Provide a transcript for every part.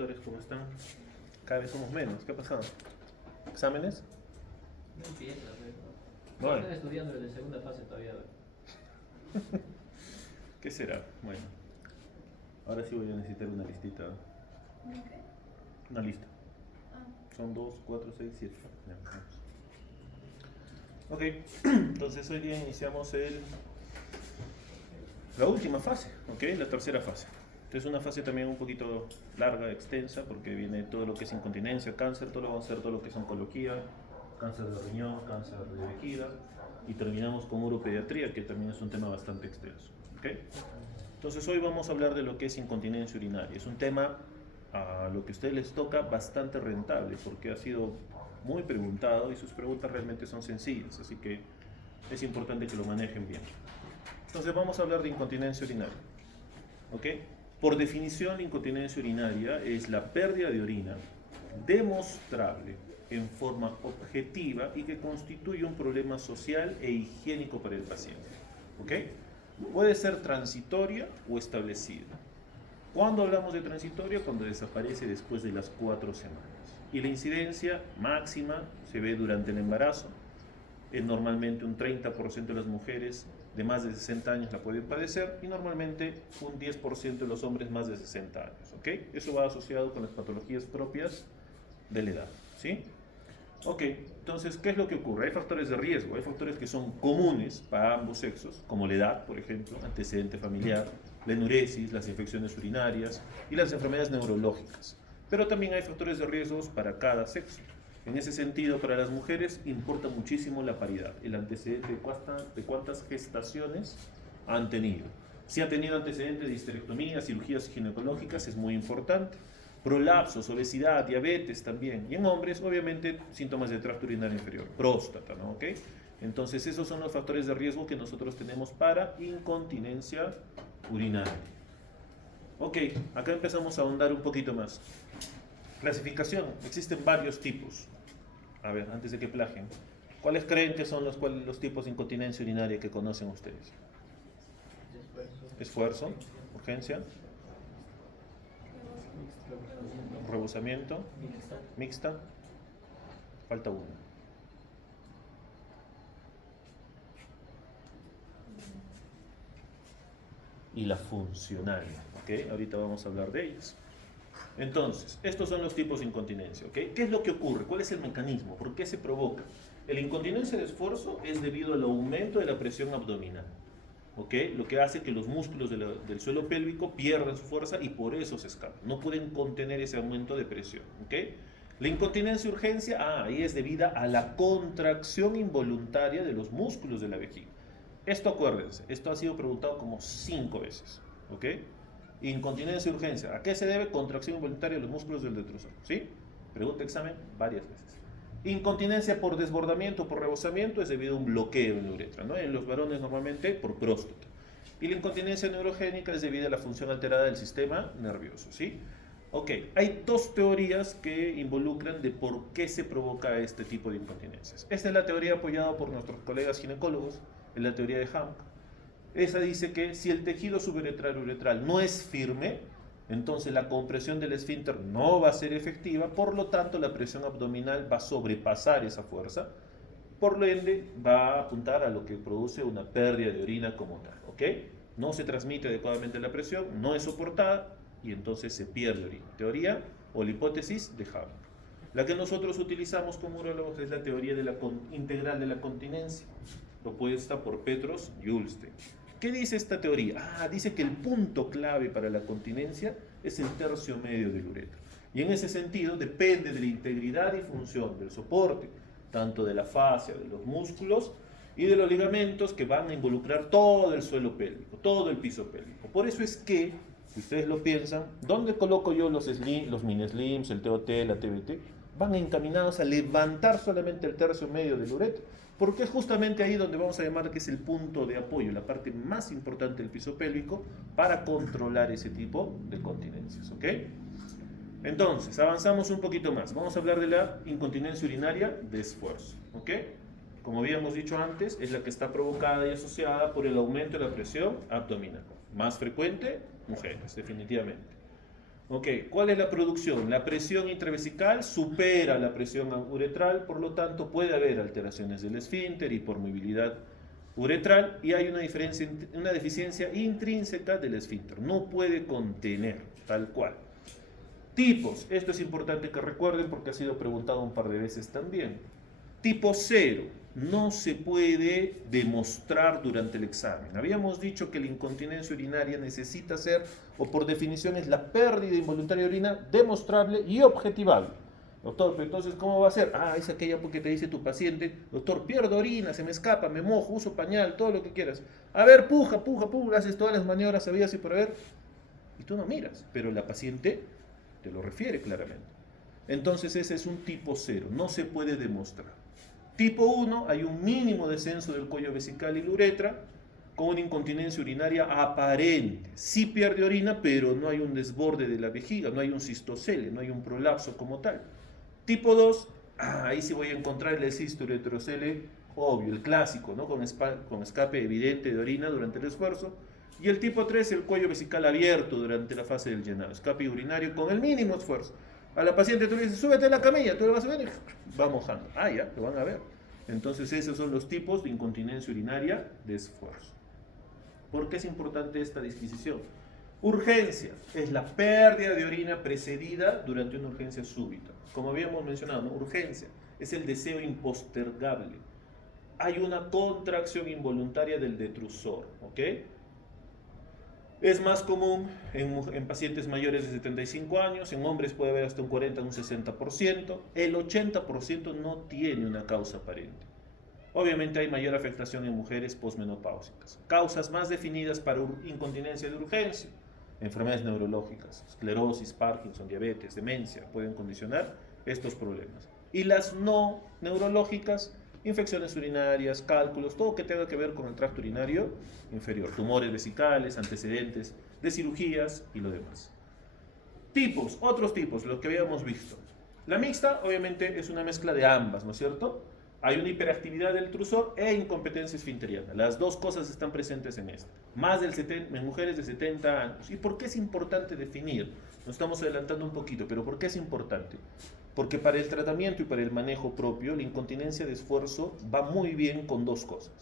doctores? ¿Cómo están? Cada vez somos menos. ¿Qué ha pasado? ¿Exámenes? No empieza, pero. No hay. Estoy estudiando desde segunda fase todavía. ¿Qué será? Bueno, ahora sí voy a necesitar una listita. ¿De qué? Una lista. Ah, Son 2, 4, 6, 7. Ya, vamos. Ok, entonces hoy día iniciamos la última fase, ¿ok? La tercera fase. Es una fase también un poquito larga, extensa, porque viene todo lo que es incontinencia, cáncer, todo lo vamos a hacer, todo lo que es oncología, cáncer de riñón, cáncer de vejiga, y terminamos con uropediatría, que también es un tema bastante extenso, ¿ok? Entonces hoy vamos a hablar de lo que es incontinencia urinaria. Es un tema a lo que a ustedes les toca bastante rentable, porque ha sido muy preguntado y sus preguntas realmente son sencillas, así que es importante que lo manejen bien. Entonces vamos a hablar de incontinencia urinaria, ¿ok? Por definición, la incontinencia urinaria es la pérdida de orina demostrable en forma objetiva y que constituye un problema social e higiénico para el paciente, ¿ok? Puede ser transitoria o establecida. ¿Cuándo hablamos de transitoria? Cuando desaparece después de las 4 semanas. Y la incidencia máxima se ve durante el embarazo. Normalmente un 30% de las mujeres de más de 60 años la pueden padecer y normalmente un 10% de los hombres más de 60 años. ¿Ok? Eso va asociado con las patologías propias de la edad. ¿Sí? Ok, entonces, ¿qué es lo que ocurre? Hay factores de riesgo, hay factores que son comunes para ambos sexos, como la edad, por ejemplo, antecedente familiar, la enuresis, las infecciones urinarias y las enfermedades neurológicas. Pero también hay factores de riesgos para cada sexo. En ese sentido, para las mujeres importa muchísimo la paridad, el antecedente de cuántas gestaciones han tenido. Si ha tenido antecedentes de histerectomía, cirugías ginecológicas, es muy importante. Prolapsos, obesidad, diabetes también. Y en hombres, obviamente, síntomas de tracto urinario inferior, próstata, ¿no? ¿Ok? Entonces, esos son los factores de riesgo que nosotros tenemos para incontinencia urinaria. Ok, acá empezamos a ahondar un poquito más. Clasificación, existen varios tipos. A ver, antes de que plagien. ¿Cuáles creen que son los tipos de incontinencia urinaria que conocen ustedes? Esfuerzo, urgencia, rebosamiento, mixta, falta una. Y la funcional, ¿ok? Ahorita vamos a hablar de ellas. Entonces, estos son los tipos de incontinencia, ¿ok? ¿Qué es lo que ocurre? ¿Cuál es el mecanismo? ¿Por qué se provoca? La incontinencia de esfuerzo es debido al aumento de la presión abdominal, ¿ok? Lo que hace que los músculos del suelo pélvico pierdan su fuerza y por eso se escapan. No pueden contener ese aumento de presión, ¿ok? La incontinencia urgencia, ahí es debida a la contracción involuntaria de los músculos de la vejiga. Esto acuérdense, esto ha sido preguntado como 5 veces, ¿ok? Incontinencia urgencia, ¿a qué se debe? Contracción involuntaria de los músculos del detrusor, ¿sí? Pregunta examen varias veces. Incontinencia por desbordamiento o por rebosamiento es debido a un bloqueo en la uretra, ¿no? En los varones normalmente por próstata. Y la incontinencia neurogénica es debido a la función alterada del sistema nervioso, ¿sí? Ok, hay 2 teorías que involucran de por qué se provoca este tipo de incontinencias. Esta es la teoría apoyada por nuestros colegas ginecólogos, es la teoría de Hamk. Esa dice que si el tejido suburetral uretral no es firme, entonces la compresión del esfínter no va a ser efectiva, por lo tanto la presión abdominal va a sobrepasar esa fuerza, por lo ende va a apuntar a lo que produce una pérdida de orina como tal, ¿ok? No se transmite adecuadamente la presión, no es soportada y entonces se pierde orina. Teoría o la hipótesis de Hamk. La que nosotros utilizamos como urólogos es la teoría de la integral de la continencia, propuesta por Petros y Ullstein. ¿Qué dice esta teoría? Dice que el punto clave para la continencia es el tercio medio del uretra. Y en ese sentido depende de la integridad y función del soporte, tanto de la fascia, de los músculos y de los ligamentos que van a involucrar todo el suelo pélvico, todo el piso pélvico. Por eso es que, si ustedes lo piensan, ¿dónde coloco yo los mini slims, el TOT, la TBT? Van encaminados a levantar solamente el tercio medio del uretra, porque es justamente ahí donde vamos a llamar que es el punto de apoyo, la parte más importante del piso pélvico para controlar ese tipo de continencias, ¿ok? Entonces, avanzamos un poquito más. Vamos a hablar de la incontinencia urinaria de esfuerzo, ¿ok? Como habíamos dicho antes, es la que está provocada y asociada por el aumento de la presión abdominal. Más frecuente, mujeres, definitivamente. Ok, ¿cuál es la producción? La presión intravesical supera la presión uretral, por lo tanto puede haber alteraciones del esfínter, hipermovilidad uretral y hay una deficiencia intrínseca del esfínter. No puede contener, tal cual. Tipos, esto es importante que recuerden porque ha sido preguntado un par de veces también. Tipo 0, no se puede demostrar durante el examen. Habíamos dicho que la incontinencia urinaria necesita ser, o por definición es la pérdida involuntaria de orina, demostrable y objetivable. Doctor, pero entonces, ¿cómo va a ser? Ah, es aquella porque te dice tu paciente, doctor, pierdo orina, se me escapa, me mojo, uso pañal, todo lo que quieras. A ver, puja, haces todas las maniobras sabidas y por haber, y tú no miras, pero la paciente te lo refiere claramente. Entonces ese es un tipo 0, no se puede demostrar. Tipo 1, hay un mínimo descenso del cuello vesical y la uretra con una incontinencia urinaria aparente. Sí pierde orina, pero no hay un desborde de la vejiga, no hay un cistocele, no hay un prolapso como tal. Tipo 2, ahí sí voy a encontrar el cisto uretrocele, obvio, el clásico, ¿no? Con escape evidente de orina durante el esfuerzo. Y el tipo 3, el cuello vesical abierto durante la fase del llenado, escape urinario con el mínimo esfuerzo. A la paciente tú le dices, súbete a la camilla, tú le vas a ver y va mojando. Ah, ya, lo van a ver. Entonces esos son los tipos de incontinencia urinaria de esfuerzo. ¿Por qué es importante esta disquisición? Urgencia es la pérdida de orina precedida durante una urgencia súbita. Como habíamos mencionado, ¿no? Urgencia es el deseo impostergable. Hay una contracción involuntaria del detrusor, ¿ok? Es más común en pacientes mayores de 75 años, en hombres puede haber hasta un 40, un 60%, el 80% no tiene una causa aparente. Obviamente hay mayor afectación en mujeres posmenopáusicas. Causas más definidas para incontinencia de urgencia, enfermedades neurológicas, esclerosis, Parkinson, diabetes, demencia, pueden condicionar estos problemas. Y las no neurológicas, infecciones urinarias, cálculos, todo que tenga que ver con el tracto urinario inferior, tumores vesicales, antecedentes de cirugías y lo demás. Tipos, otros tipos, los que habíamos visto. La mixta, obviamente, es una mezcla de ambas, ¿no es cierto? Hay una hiperactividad del trusor e incompetencia esfinteriana. Las dos cosas están presentes en esta. Más en mujeres de 70 años. ¿Y por qué es importante definir? Nos estamos adelantando un poquito, pero ¿por qué es importante? Porque para el tratamiento y para el manejo propio, la incontinencia de esfuerzo va muy bien con dos cosas.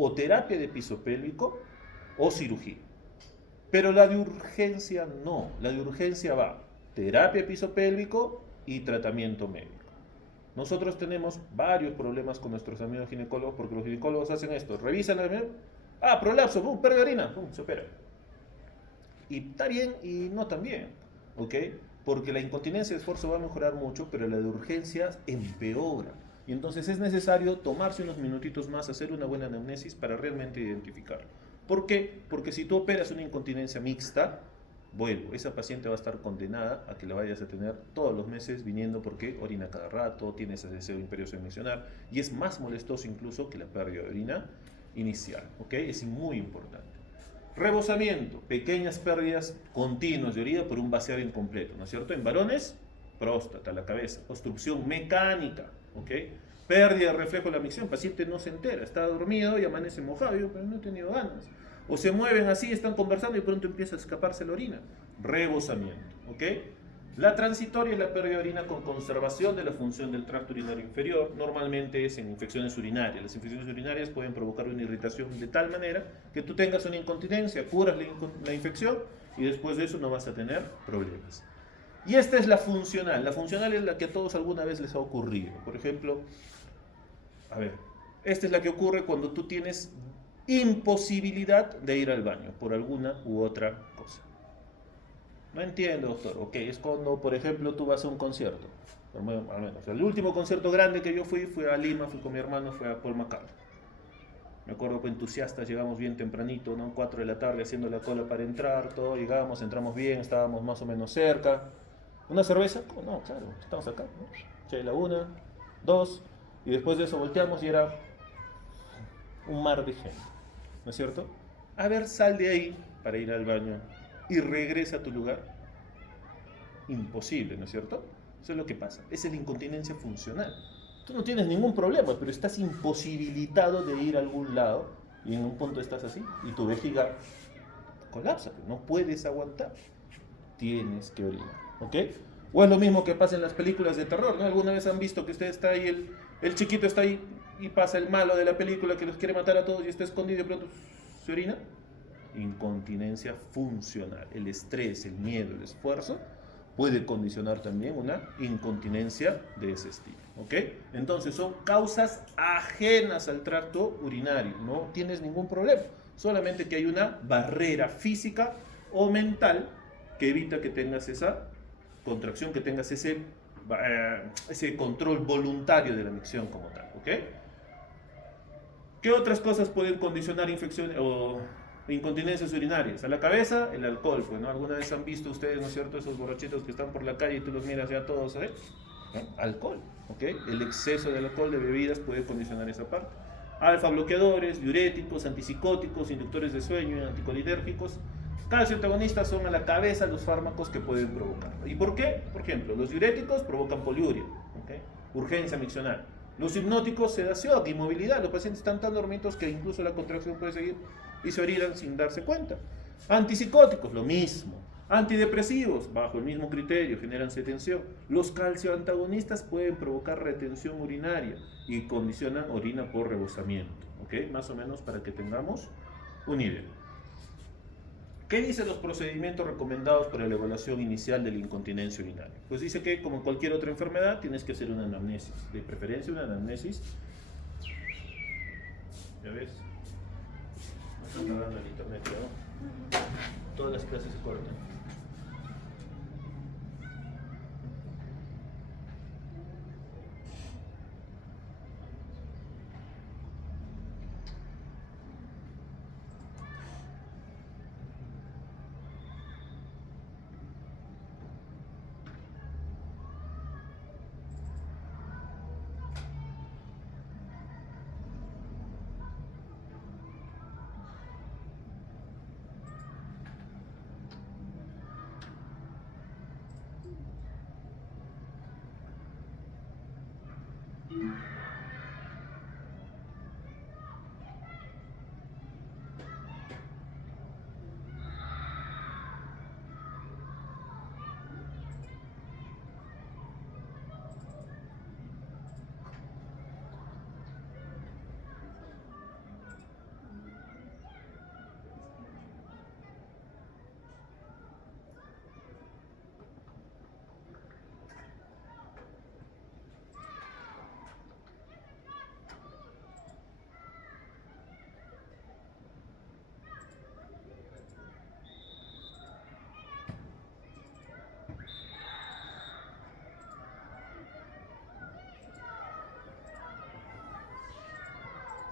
O terapia de piso pélvico o cirugía. Pero la de urgencia no. La de urgencia va terapia de piso pélvico y tratamiento médico. Nosotros tenemos varios problemas con nuestros amigos ginecólogos porque los ginecólogos hacen esto. Revisan la prolapso, pérdida de orina, se opera. Y está bien y no tan bien, ¿ok? Porque la incontinencia de esfuerzo va a mejorar mucho, pero la de urgencias empeora. Y entonces es necesario tomarse unos minutitos más, hacer una buena anamnesis para realmente identificar. ¿Por qué? Porque si tú operas una incontinencia mixta, vuelvo, esa paciente va a estar condenada a que la vayas a tener todos los meses viniendo porque orina cada rato, tiene ese deseo imperioso de mencionar y es más molestoso incluso que la pérdida de orina inicial, ¿ok? Es muy importante. Rebosamiento, pequeñas pérdidas continuas de orina por un vaciado incompleto, ¿no es cierto? En varones, próstata, la cabeza, obstrucción mecánica, ¿ok? Pérdida de reflejo de la micción, el paciente no se entera, está dormido y amanece mojado, pero no he tenido ganas. O se mueven así, están conversando y pronto empieza a escaparse la orina. Rebosamiento, ¿ok? La transitoria es la pérdida de orina con conservación de la función del tracto urinario inferior. Normalmente es en infecciones urinarias. Las infecciones urinarias pueden provocar una irritación de tal manera que tú tengas una incontinencia, curas la infección y después de eso no vas a tener problemas. Y esta es la funcional. La funcional es la que a todos alguna vez les ha ocurrido. Por ejemplo, esta es la que ocurre cuando tú tienes imposibilidad de ir al baño por alguna u otra cosa. No entiendo, doctor. Ok, es cuando, por ejemplo, tú vas a un concierto. Al menos, el último concierto grande que yo fui a Lima, fui con mi hermano, fue a Paul McCartney. Me acuerdo que entusiastas, llegamos bien tempranito, ¿no? 4 de la tarde haciendo la cola para entrar, todo, llegamos, entramos bien, estábamos más o menos cerca. ¿Una cerveza? No, claro, estamos acá, ¿no? Che, la 1, 2, y después de eso volteamos y era un mar de gente, ¿no es cierto? A ver, sal de ahí para ir al baño y regresa a tu lugar. Imposible, ¿no es cierto? Eso es lo que pasa. Esa es la incontinencia funcional. Tú no tienes ningún problema, pero estás imposibilitado de ir a algún lado y en un punto estás así y tu vejiga colapsa, no puedes aguantar. tienes que orinar, ¿ok? O es lo mismo que pasa en las películas de terror, ¿no? ¿Alguna vez han visto que usted está ahí, el chiquito está ahí y pasa el malo de la película que los quiere matar a todos y está escondido y de pronto se orina? Incontinencia funcional. El estrés, el miedo, el esfuerzo puede condicionar también una incontinencia de ese estilo, ¿ok? Entonces son causas ajenas al tracto urinario, no tienes ningún problema, solamente que hay una barrera física o mental que evita que tengas esa contracción, que tengas ese control voluntario de la micción como tal, ¿ok? ¿Qué otras cosas pueden condicionar infecciones o incontinencias urinarias? A la cabeza, el alcohol, pues, ¿no? ¿Alguna vez han visto ustedes, ¿no es cierto?, esos borrachitos que están por la calle y tú los miras ya todos, ¿eh? ¿No? Alcohol, ¿ok? El exceso de alcohol, de bebidas, puede condicionar esa parte. Alfa bloqueadores, diuréticos, antipsicóticos, inductores de sueño, anticolinérgicos. Calcio antagonistas son a la cabeza los fármacos que pueden provocar. ¿Y por qué? Por ejemplo, los diuréticos provocan poliuria, ¿ok? Urgencia miccional. Los hipnóticos, sedación, inmovilidad. Los pacientes están tan dormidos que incluso la contracción puede seguir y se orinan sin darse cuenta. Antipsicóticos, lo mismo. Antidepresivos, bajo el mismo criterio, generan tensión. Los calcioantagonistas pueden provocar retención urinaria y condicionan orina por rebosamiento. ¿Ok? Más o menos para que tengamos una idea. ¿Qué dicen los procedimientos recomendados para la evaluación inicial de la incontinencia urinaria? Pues dice que, como cualquier otra enfermedad, tienes que hacer una anamnesis. De preferencia, una anamnesis. ¿Ya ves? No están pagando el internet, ¿no? Todas las clases se cortan.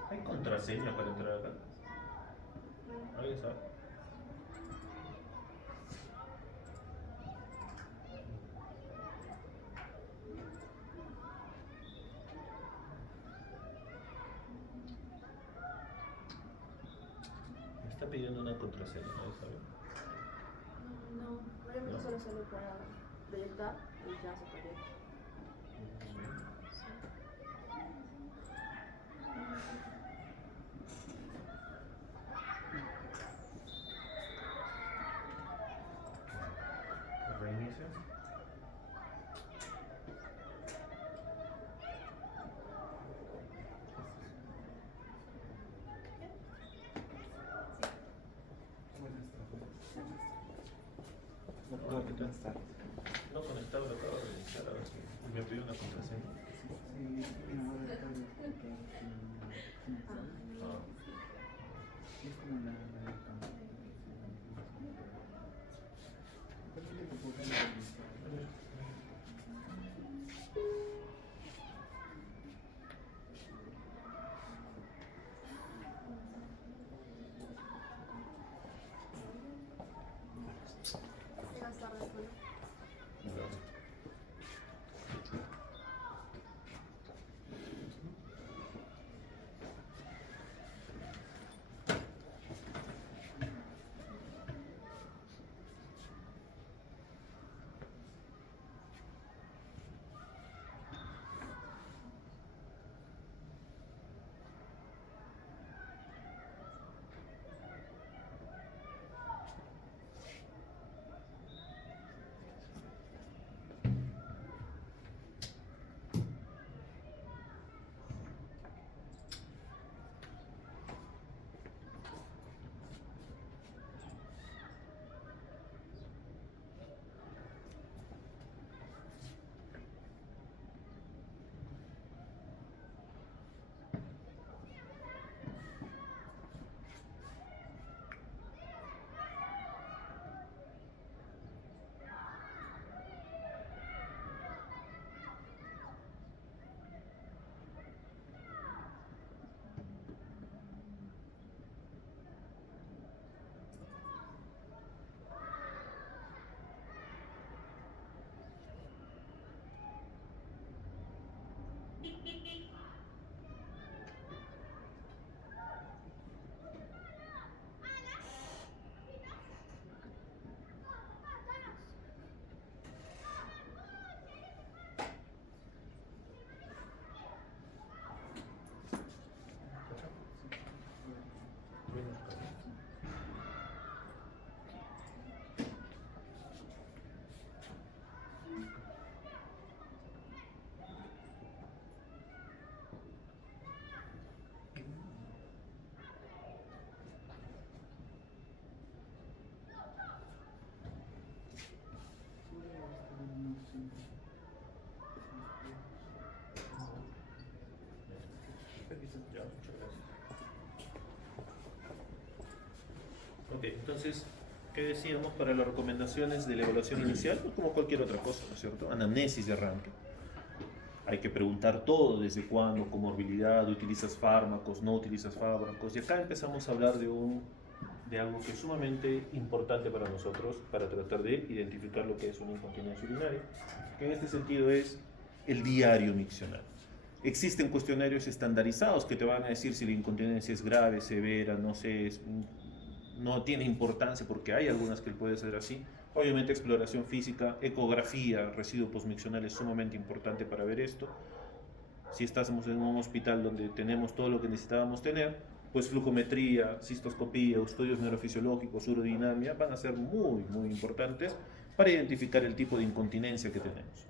¿Hay contraseña para entrar acá? ¿Alguien sabe? Me está pidiendo una contraseña, ¿alguien sabe? No, por ejemplo, solo sale para proyectar y ya se proyecta. Reinicio. No conectado, lo acabo de reiniciar, a ver si me pidió una contraseña. Ah. Buenas tardes, bueno. Ok, entonces, ¿qué decíamos para las recomendaciones de la evaluación inicial? Pues como cualquier otra cosa, ¿no es cierto? Anamnesis de arranque. Hay que preguntar todo, desde cuándo, comorbilidad, utilizas fármacos, no utilizas fármacos. Y acá empezamos a hablar de algo que es sumamente importante para nosotros, para tratar de identificar lo que es una incontinencia urinaria, que en este sentido es el diario miccional. Existen cuestionarios estandarizados que te van a decir si la incontinencia es grave, severa, no sé, no tiene importancia, porque hay algunas que puede ser así. Obviamente exploración física, ecografía, residuo postmiccional es sumamente importante para ver esto. Si estamos en un hospital donde tenemos todo lo que necesitábamos tener, pues flujometría, cistoscopía, estudios neurofisiológicos, urodinamia van a ser muy importantes para identificar el tipo de incontinencia que tenemos.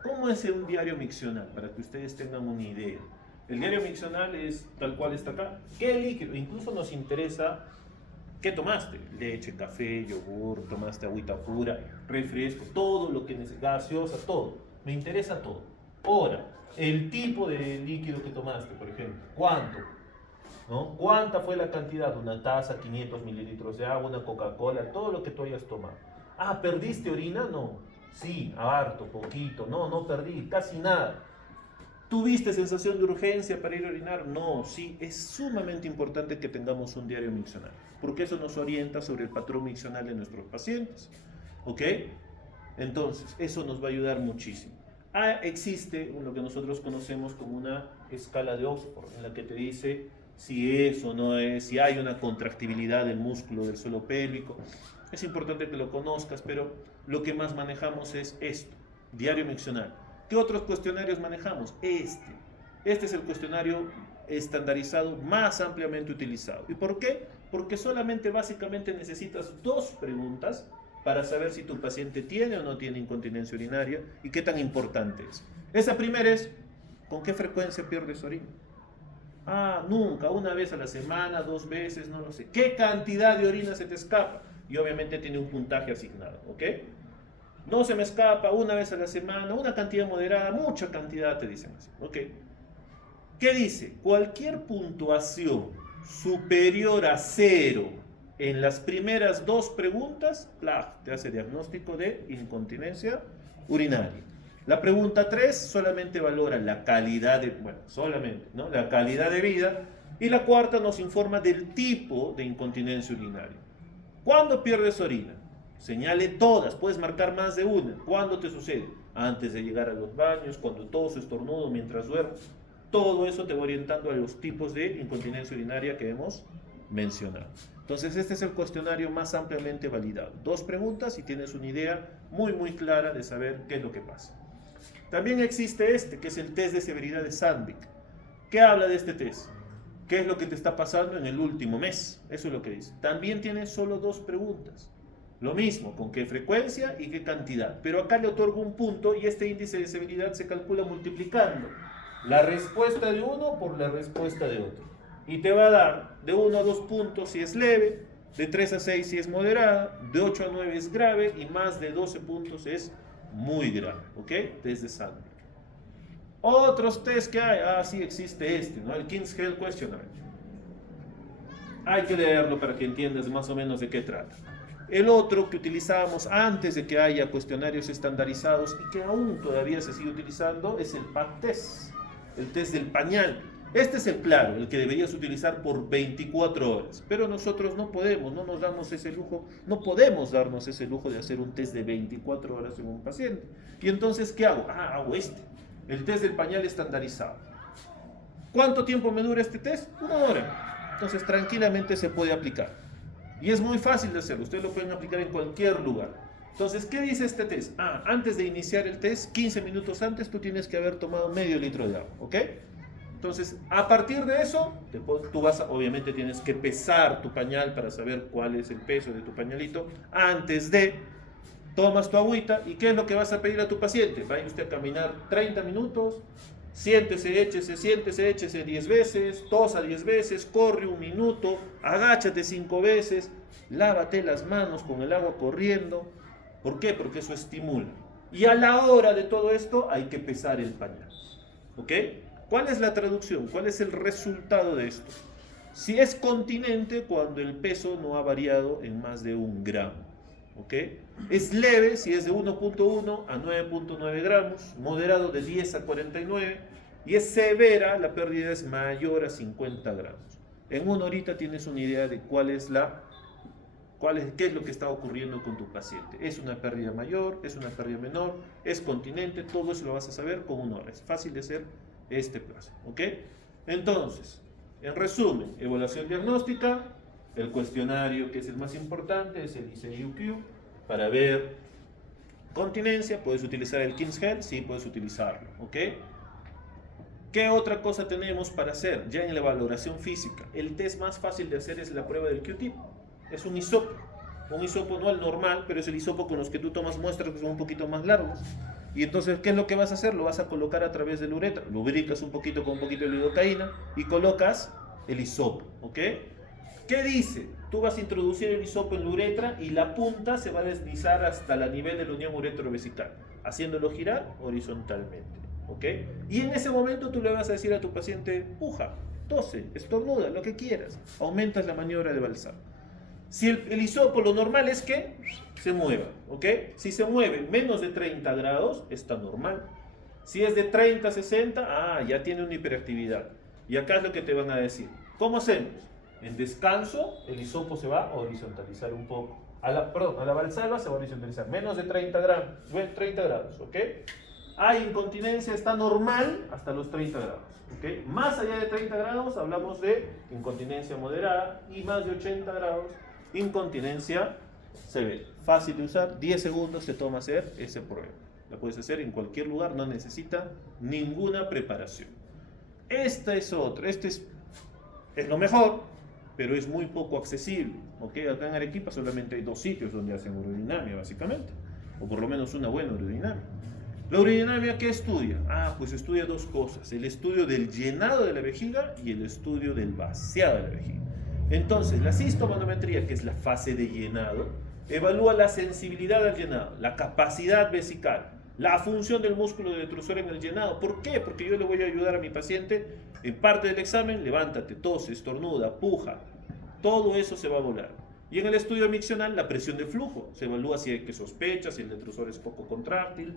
¿Cómo es un diario miccional? Para que ustedes tengan una idea. El diario miccional es tal cual está acá. ¿Qué líquido? Incluso nos interesa qué tomaste. Leche, café, yogur, tomaste agüita pura, refresco, todo lo que necesitas, gaseosa, todo. Me interesa todo. Ahora, el tipo de líquido que tomaste, por ejemplo. ¿Cuánto? ¿No? ¿Cuánta fue la cantidad? Una taza, 500 mililitros de agua, una Coca-Cola, todo lo que tú hayas tomado. Ah, ¿perdiste orina? No. Sí, harto, poquito. No perdí, casi nada. ¿Tuviste sensación de urgencia para ir a orinar? No, sí, es sumamente importante que tengamos un diario miccional, porque eso nos orienta sobre el patrón miccional de nuestros pacientes. ¿Ok? Entonces, eso nos va a ayudar muchísimo. Existe lo que nosotros conocemos como una escala de Oxford, en la que te dice si es o no es, si hay una contractibilidad del músculo del suelo pélvico. Es importante que lo conozcas, pero lo que más manejamos es esto, diario miccional. ¿Qué otros cuestionarios manejamos? Este es el cuestionario estandarizado más ampliamente utilizado. ¿Y por qué? Porque solamente básicamente necesitas dos preguntas para saber si tu paciente tiene o no tiene incontinencia urinaria y qué tan importante es. Esa primera es, ¿con qué frecuencia pierdes orina? Ah, nunca, una vez a la semana, 2 veces, no lo sé. ¿Qué cantidad de orina se te escapa? Y obviamente tiene un puntaje asignado, ¿ok? No se me escapa, una vez a la semana, una cantidad moderada, mucha cantidad, te dicen así, ¿ok? ¿Qué dice? Cualquier puntuación superior a 0 en las primeras 2 preguntas, te hace diagnóstico de incontinencia urinaria. La pregunta 3 solamente valora la calidad de, solamente, ¿no? La calidad de vida. Y la cuarta nos informa del tipo de incontinencia urinaria. ¿Cuándo pierdes orina? Señale todas, puedes marcar más de una. ¿Cuándo te sucede? Antes de llegar a los baños, cuando todos estornudo, mientras duermes. Todo eso te va orientando a los tipos de incontinencia urinaria que hemos mencionado. Entonces este es el cuestionario más ampliamente validado. 2 preguntas y tienes una idea muy clara de saber qué es lo que pasa. También existe que es el test de severidad de Sandvik. ¿Qué habla de este test? ¿Qué es lo que te está pasando en el último mes? Eso es lo que dice. También tiene solo 2 preguntas. Lo mismo, con qué frecuencia y qué cantidad. Pero acá le otorgo un punto y este índice de severidad se calcula multiplicando la respuesta de uno por la respuesta de otro. Y te va a dar de 1 a 2 puntos si es leve, de 3 a 6 si es moderada, de 8 a 9 es grave y más de 12 puntos es muy grave. ¿Ok? Test de Sandvik. Otros test que hay, sí existe ¿no? El King's Health Questionnaire. Hay que leerlo para que entiendas más o menos de qué trata. El otro que utilizábamos antes de que haya cuestionarios estandarizados y que aún todavía se sigue utilizando es el PAP test, el test del pañal. Este es el claro, el que deberías utilizar por 24 horas, pero nosotros no podemos, no nos damos ese lujo, no podemos darnos ese lujo de hacer un test de 24 horas en un paciente. Y entonces, ¿qué hago? Hago el test del pañal estandarizado. ¿Cuánto tiempo me dura este test? 1 hora. Entonces, tranquilamente se puede aplicar. Y es muy fácil de hacerlo, ustedes lo pueden aplicar en cualquier lugar. Entonces, ¿qué dice este test? Antes de iniciar el test, 15 minutos antes, tú tienes que haber tomado medio litro de agua, ¿ok? Entonces, a partir de eso, tú obviamente tienes que pesar tu pañal para saber cuál es el peso de tu pañalito. Antes de, tomas tu agüita, ¿y qué es lo que vas a pedir a tu paciente? Vaya usted a caminar 30 minutos, siéntese, échese 10 veces, tosa 10 veces, corre 1 minuto, agáchate 5 veces, lávate las manos con el agua corriendo. ¿Por qué? Porque eso estimula. Y a la hora de todo esto hay que pesar el pañal. ¿Ok? ¿Cuál es la traducción? ¿Cuál es el resultado de esto? Si es continente, cuando el peso no ha variado en más de 1 gramo. ¿Ok? Es leve si es de 1.1 a 9.9 gramos, moderado de 10 a 49, y es severa, la pérdida es mayor a 50 gramos. En una horita tienes una idea de qué es lo que está ocurriendo con tu paciente. ¿Es una pérdida mayor? ¿Es una pérdida menor? ¿Es continente? Todo eso lo vas a saber con 1 hora. Es fácil de hacer este plazo. ¿Ok? Entonces, en resumen, evaluación diagnóstica, el cuestionario que es el más importante es el ICIUQ. Para ver continencia, puedes utilizar el Kinshead, sí, puedes utilizarlo. ¿Ok? ¿Qué otra cosa tenemos para hacer ya en la valoración física? El test más fácil de hacer es la prueba del Q-tip. Es un hisopo. Un hisopo no el normal, pero es el hisopo con los que tú tomas muestras que son un poquito más largos. Y entonces, ¿qué es lo que vas a hacer? Lo vas a colocar a través de la uretra. Lubricas un poquito con un poquito de lidocaína y colocas el hisopo. ¿Ok? ¿Qué dice? Tú vas a introducir el hisopo en la uretra y la punta se va a deslizar hasta el nivel de la unión uretrovesical, haciéndolo girar horizontalmente. ¿Ok? Y en ese momento tú le vas a decir a tu paciente, puja, tose, estornuda, lo que quieras. Aumentas la maniobra de balsam. Si el hisopo lo normal es que se mueva, ¿ok? Si se mueve menos de 30 grados, está normal. Si es de 30 a 60, ya tiene una hiperactividad. Y acá es lo que te van a decir. ¿Cómo hacemos? En descanso, el hisopo se va a horizontalizar un poco. A la valsalva se va a horizontalizar. Menos de 30 grados, ¿ok? Hay incontinencia, está normal hasta los 30 grados. ¿Ok? Más allá de 30 grados hablamos de incontinencia moderada y más de 80 grados incontinencia severa. Fácil de usar, 10 segundos te toma hacer ese prueba. La puedes hacer en cualquier lugar, no necesita ninguna preparación. Esta es otra, es lo mejor, pero es muy poco accesible. ¿Ok? Acá en Arequipa solamente hay 2 sitios donde hacen urodinamia, básicamente, o por lo menos una buena urodinamia. ¿La urodinamia qué estudia? Pues estudia 2 cosas, el estudio del llenado de la vejiga y el estudio del vaciado de la vejiga. Entonces, lacistomanometría, que es la fase de llenado, evalúa la sensibilidad al llenado, la capacidad vesical, la función del músculo detrusor en el llenado. ¿Por qué? Porque yo le voy a ayudar a mi paciente en parte del examen, levántate, tose, estornuda, puja, todo eso se va a volar. Y en el estudio miccional, la presión de flujo, se evalúa si hay que sospechar, si el detrusor es poco contráctil,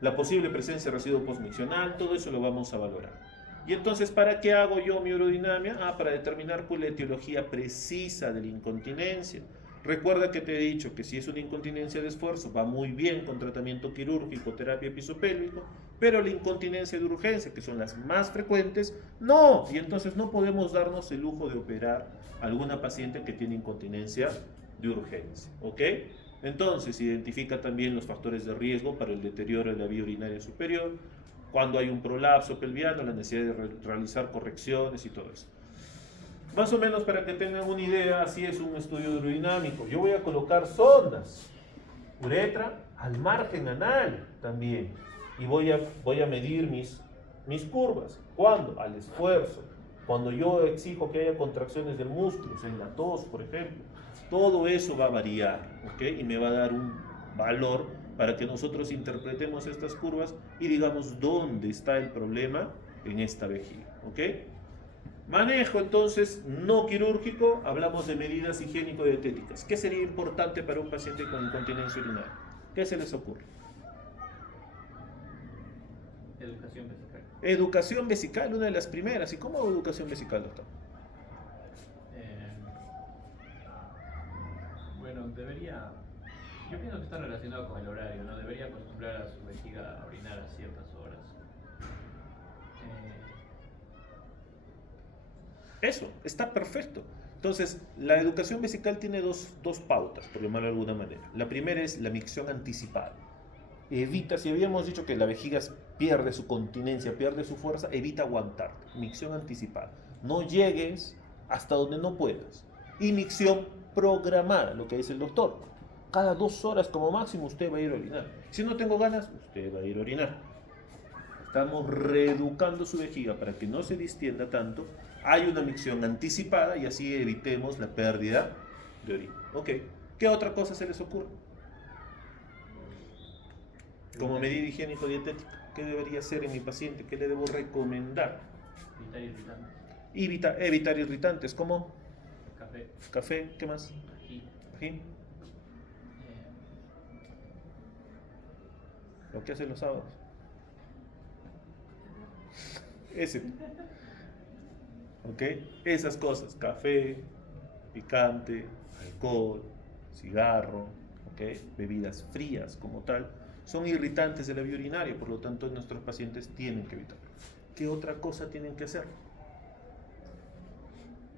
la posible presencia de residuo postmiccional, todo eso lo vamos a valorar. Y entonces, ¿para qué hago yo mi urodinamia? Para determinar la etiología precisa de la incontinencia. Recuerda que te he dicho que si es una incontinencia de esfuerzo, va muy bien con tratamiento quirúrgico, terapia pisopélvico, pero la incontinencia de urgencia, que son las más frecuentes, no. Y entonces no podemos darnos el lujo de operar a alguna paciente que tiene incontinencia de urgencia. ¿Ok? Entonces, identifica también los factores de riesgo para el deterioro de la vía urinaria superior, cuando hay un prolapso pelviano, la necesidad de realizar correcciones y todo eso. Más o menos para que tengan una idea, así es un estudio urodinamico. Yo voy a colocar sondas, uretra, al margen anal también. Y voy a medir mis curvas. ¿Cuándo? Al esfuerzo. Cuando yo exijo que haya contracciones del músculo, en la tos, por ejemplo. Todo eso va a variar, ¿ok? Y me va a dar un valor para que nosotros interpretemos estas curvas y digamos dónde está el problema en esta vejiga, ¿ok? Manejo entonces no quirúrgico, hablamos de medidas higiénico-dietéticas. ¿Qué sería importante para un paciente con incontinencia urinaria? ¿Qué se les ocurre? Educación vesical. Educación vesical, una de las primeras. ¿Y cómo hago educación vesical, doctor? Bueno, yo pienso que está relacionado con el horario, ¿no? Debería acostumbrar a su vejiga a orinar a ciertas horas. Eso, está perfecto. Entonces, la educación vesical tiene dos pautas, por llamarlo de alguna manera. La primera es la micción anticipada. Evita, si habíamos dicho que la vejiga pierde su continencia, pierde su fuerza, evita aguantar. Micción anticipada. No llegues hasta donde no puedas. Y micción programada, lo que dice el doctor. Cada 2 horas como máximo usted va a ir a orinar. Si no tengo ganas, usted va a ir a orinar. Estamos reeducando su vejiga para que no se distienda tanto. Hay una micción anticipada y así evitemos la pérdida de orina. Ok, ¿qué otra cosa se les ocurre? Como medida higiénico-dietética, ¿qué debería hacer en mi paciente? ¿Qué le debo recomendar? Evitar irritantes. Evitar irritantes como Café, café, ¿qué más? ají, Ají. eh, Lo que hacen los sábados. Ese. ¿Ok? Esas cosas, café, picante, alcohol, cigarro, ¿ok? Bebidas frías como tal, son irritantes de la vía urinaria, por lo tanto nuestros pacientes tienen que evitarlo. ¿Qué otra cosa tienen que hacer?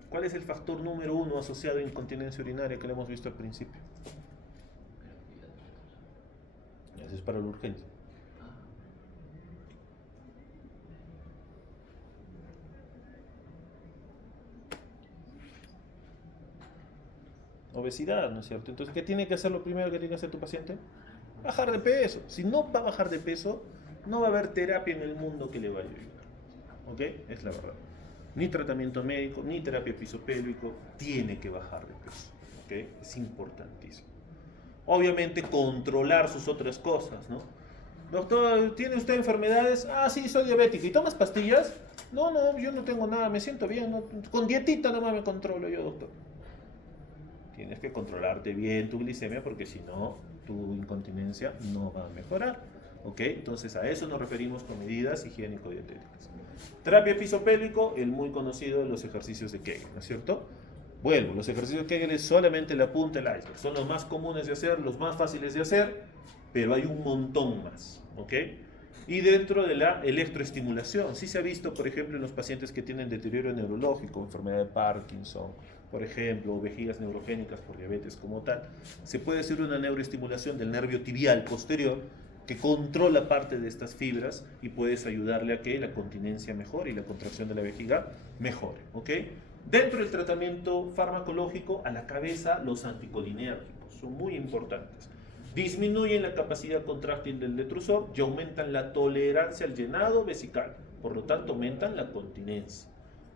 ¿Cuál es el factor número 1 asociado a incontinencia urinaria que lo hemos visto al principio? Eso es para la urgencia. Obesidad, ¿no es cierto? Entonces, ¿qué tiene que hacer lo primero que tiene que hacer tu paciente? Bajar de peso. Si no va a bajar de peso, no va a haber terapia en el mundo que le vaya a ayudar. ¿Ok? Es la verdad. Ni tratamiento médico, ni terapia pisopélvico, tiene que bajar de peso. ¿Ok? Es importantísimo. Obviamente, controlar sus otras cosas, ¿no? Doctor, ¿tiene usted enfermedades? Ah, sí, soy diabético. ¿Y tomas pastillas? No, no, yo no tengo nada, me siento bien. ¿No? Con dietita nomás me controlo yo, doctor. Tienes que controlarte bien tu glicemia porque si no, tu incontinencia no va a mejorar. ¿Ok? Entonces a eso nos referimos con medidas higiénico-dietéticas. Terapia pisopélvico, el muy conocido de los ejercicios de Kegel, ¿no es cierto? Vuelvo, los ejercicios de Kegel es solamente la punta del iceberg. Son los más comunes de hacer, los más fáciles de hacer, pero hay un montón más. ¿Ok? Y dentro de la electroestimulación, sí se ha visto, por ejemplo, en los pacientes que tienen deterioro neurológico, enfermedad de Parkinson, por ejemplo, o vejigas neurogénicas por diabetes como tal, se puede hacer una neuroestimulación del nervio tibial posterior que controla parte de estas fibras y puedes ayudarle a que la continencia mejore y la contracción de la vejiga mejore. ¿Ok? Dentro del tratamiento farmacológico, a la cabeza los anticolinérgicos son muy importantes. Disminuyen la capacidad contráctil del detrusor y aumentan la tolerancia al llenado vesical, por lo tanto aumentan la continencia.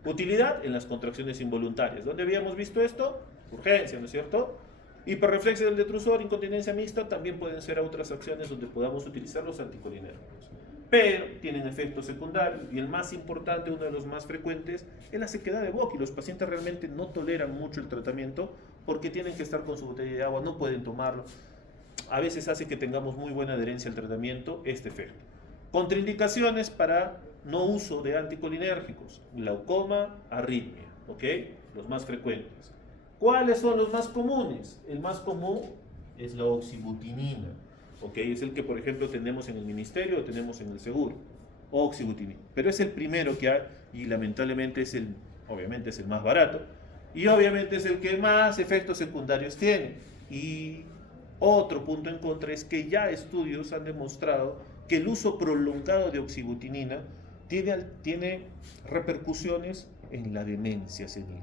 Utilidad en las contracciones involuntarias. ¿Dónde habíamos visto esto? Urgencia, ¿no es cierto? Hiperreflexia del detrusor, incontinencia mixta, también pueden ser otras acciones donde podamos utilizar los anticolinérgicos. Pero tienen efectos secundarios y el más importante, uno de los más frecuentes, es la sequedad de boca y los pacientes realmente no toleran mucho el tratamiento porque tienen que estar con su botella de agua, no pueden tomarlo. A veces hace que tengamos muy buena adherencia al tratamiento este efecto. Contraindicaciones para no uso de anticolinérgicos, glaucoma, arritmia, ¿ok? Los más frecuentes. ¿Cuáles son los más comunes? El más común es la oxibutinina, ¿ok? Es el que, por ejemplo, tenemos en el ministerio o tenemos en el seguro, oxibutinina. Pero es el primero que hay y lamentablemente obviamente es el más barato y obviamente es el que más efectos secundarios tiene. Y otro punto en contra es que ya estudios han demostrado que el uso prolongado de oxibutinina tiene repercusiones en la demencia senil.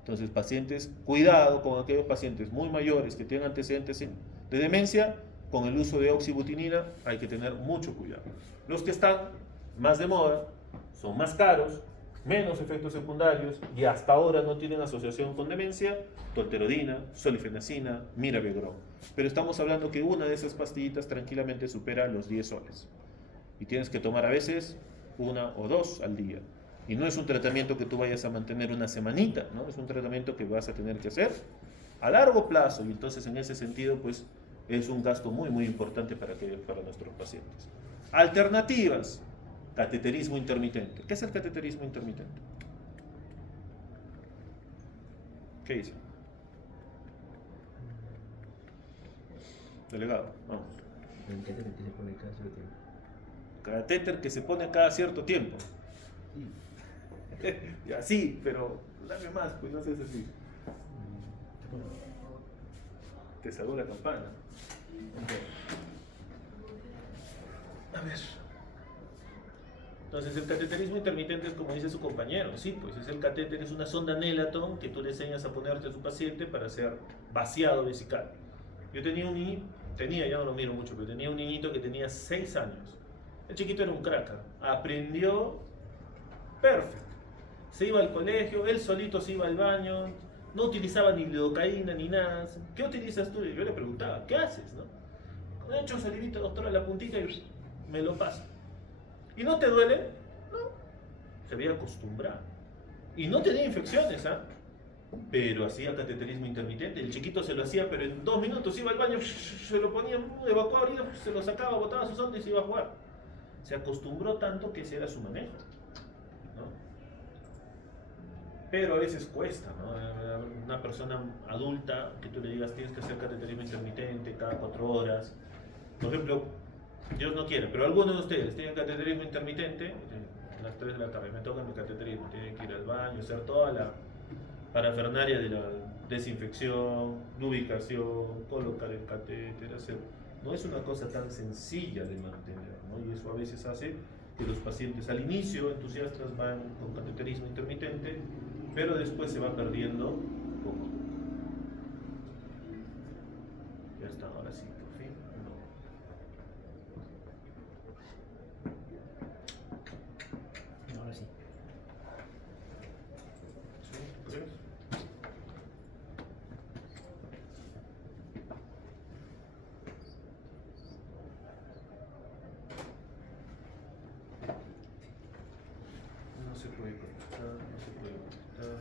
Entonces, pacientes, cuidado con aquellos pacientes muy mayores que tienen antecedentes de demencia, con el uso de oxibutinina hay que tener mucho cuidado. Los que están más de moda son más caros, menos efectos secundarios y hasta ahora no tienen asociación con demencia, tolterodina, solifenacina, miravigrón. Pero estamos hablando que una de esas pastillitas tranquilamente supera los 10 soles. Y tienes que tomar a veces una o dos al día. Y no es un tratamiento que tú vayas a mantener una semanita, ¿no? Es un tratamiento que vas a tener que hacer a largo plazo y entonces en ese sentido pues es un gasto muy muy importante para nuestros pacientes. Alternativas, cateterismo intermitente. ¿Qué es el cateterismo intermitente? ¿Qué dice? Delegado, vamos. El catéter que se pone cada cierto tiempo. Catéter que se pone cada cierto tiempo. Ya, sí, pero dame más, pues no seas así. Te salvó la campana. A ver. Entonces el cateterismo intermitente es como dice su compañero, sí, pues es el catéter, es una sonda Nelaton que tú le enseñas a ponerte a su paciente para hacer vaciado vesical. Yo tenía un niño, ya no lo miro mucho, pero tenía un niñito que tenía 6 años. El chiquito era un cracker, aprendió perfecto. Se iba al colegio, él solito se iba al baño, no utilizaba ni lidocaína ni nada. ¿Qué utilizas tú? Y yo le preguntaba, ¿qué haces? ¿No? He hecho un salivito, doctora, la puntita y me lo paso. ¿Y no te duele? No. Se había acostumbrado. Y no tenía infecciones, ¿ah? Pero hacía cateterismo intermitente. El chiquito se lo hacía, pero en 2 minutos iba al baño, se lo ponía, evacuaba, se lo sacaba, botaba sus ondas y se iba a jugar. Se acostumbró tanto que ese era su manejo, ¿no? Pero a veces cuesta, ¿no? Una persona adulta que tú le digas tienes que hacer cateterismo intermitente cada 4 horas. Por ejemplo, Dios no quiere, pero algunos de ustedes tienen cateterismo intermitente, a las 3 de la tarde me toca mi cateterismo, tienen que ir al baño, hacer toda la parafernalia de la desinfección, lubricación, colocar el catéter, hacer. No es una cosa tan sencilla de mantener, ¿no? Y eso a veces hace que los pacientes al inicio entusiastas van con cateterismo intermitente, pero después se va perdiendo poco a poco. Ya está, ahora sí, por fin. No. Ahora sí. ¿Sí? ¿Crees? No se puede conectar, no se puede conectar.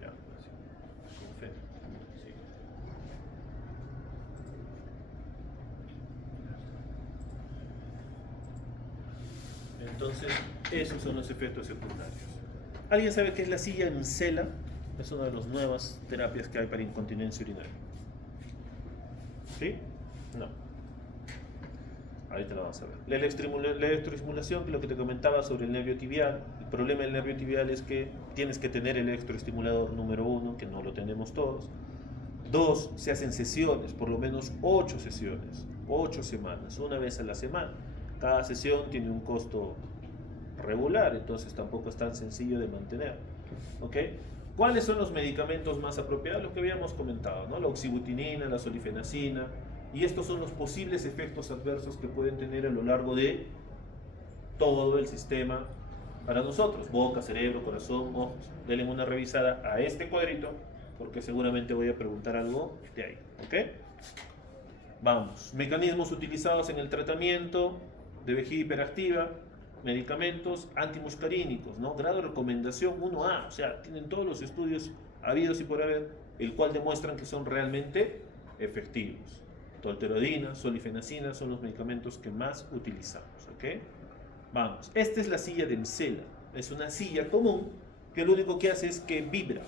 Ya, así. Con fe. Sí. Entonces, esos son los efectos secundarios. ¿Alguien sabe qué es la silla en cela? Es una de las nuevas terapias que hay para incontinencia urinaria. ¿Sí? No. Ahorita lo vamos a ver. La electroestimulación, que es lo que te comentaba sobre el nervio tibial. El problema del nervio tibial es que tienes que tener el electroestimulador número 1, que no lo tenemos todos. 2, se hacen sesiones, por lo menos 8 sesiones, 8 semanas, una vez a la semana. Cada sesión tiene un costo regular, entonces tampoco es tan sencillo de mantener. ¿Ok? ¿Cuáles son los medicamentos más apropiados? Lo que habíamos comentado, ¿no? La oxibutinina, la solifenacina, y estos son los posibles efectos adversos que pueden tener a lo largo de todo el sistema para nosotros, boca, cerebro, corazón, ojos. Denle una revisada a este cuadrito, porque seguramente voy a preguntar algo de ahí. ¿Ok? Vamos. Mecanismos utilizados en el tratamiento de vejiga hiperactiva. Medicamentos antimuscarínicos, ¿no? Grado de recomendación 1A, o sea, tienen todos los estudios habidos y por haber, el cual demuestran que son realmente efectivos. Tolterodina, solifenacina son los medicamentos que más utilizamos, ¿ok? Vamos, esta es la silla de Emsela, es una silla común que lo único que hace es que vibra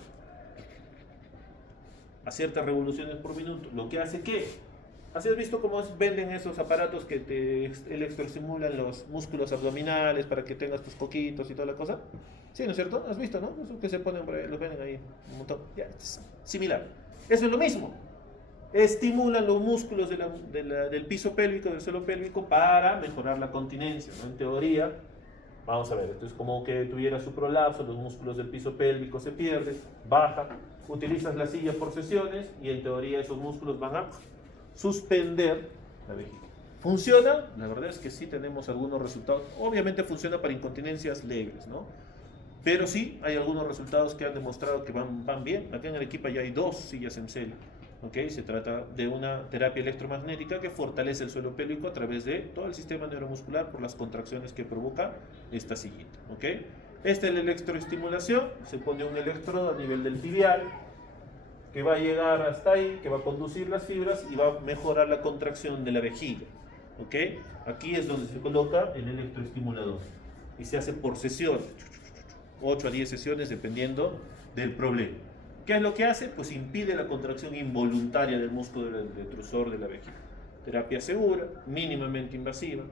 a ciertas revoluciones por minuto, lo que hace que ¿así has visto cómo venden esos aparatos que te electroestimulan los músculos abdominales para que tengas tus coquitos y toda la cosa? Sí, ¿no es cierto? ¿Has visto, no? Esos que se ponen por ahí, los venden ahí un montón. Ya, es similar. Eso es lo mismo. Estimulan los músculos del piso pélvico, del suelo pélvico, para mejorar la continencia, ¿no? En teoría, vamos a ver, esto es como que tuviera su prolapso, los músculos del piso pélvico se pierden, baja, utilizas la silla por sesiones y en teoría esos músculos van a suspender la vejiga. ¿Funciona? La verdad es que sí tenemos algunos resultados. Obviamente funciona para incontinencias leves, ¿no? Pero sí hay algunos resultados que han demostrado que van bien. Acá en Arequipa ya hay 2 sillas Emsela. ¿Ok? Se trata de una terapia electromagnética que fortalece el suelo pélvico a través de todo el sistema neuromuscular por las contracciones que provoca esta sillita. ¿Ok? Esta es la electroestimulación. Se pone un electrodo a nivel del tibial, que va a llegar hasta ahí, que va a conducir las fibras y va a mejorar la contracción de la vejiga. ¿Ok? Aquí es donde se coloca el electroestimulador y se hace por sesiones, 8 a 10 sesiones dependiendo del problema. ¿Qué es lo que hace? Pues impide la contracción involuntaria del músculo del detrusor de la vejiga. Terapia segura, mínimamente invasiva,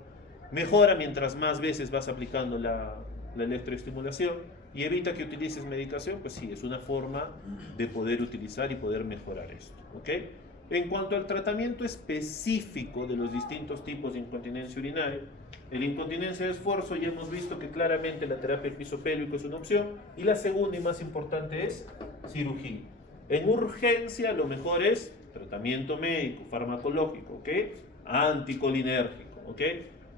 mejora mientras más veces vas aplicando la electroestimulación y evita que utilices medicación. Pues sí, es una forma de poder utilizar y poder mejorar esto. ¿Ok? En cuanto al tratamiento específico de los distintos tipos de incontinencia urinaria, en incontinencia de esfuerzo ya hemos visto que claramente la terapia del piso pélvico es una opción y la segunda y más importante es cirugía. En urgencia lo mejor es tratamiento médico, farmacológico, ¿ok? Anticolinérgico, ¿ok?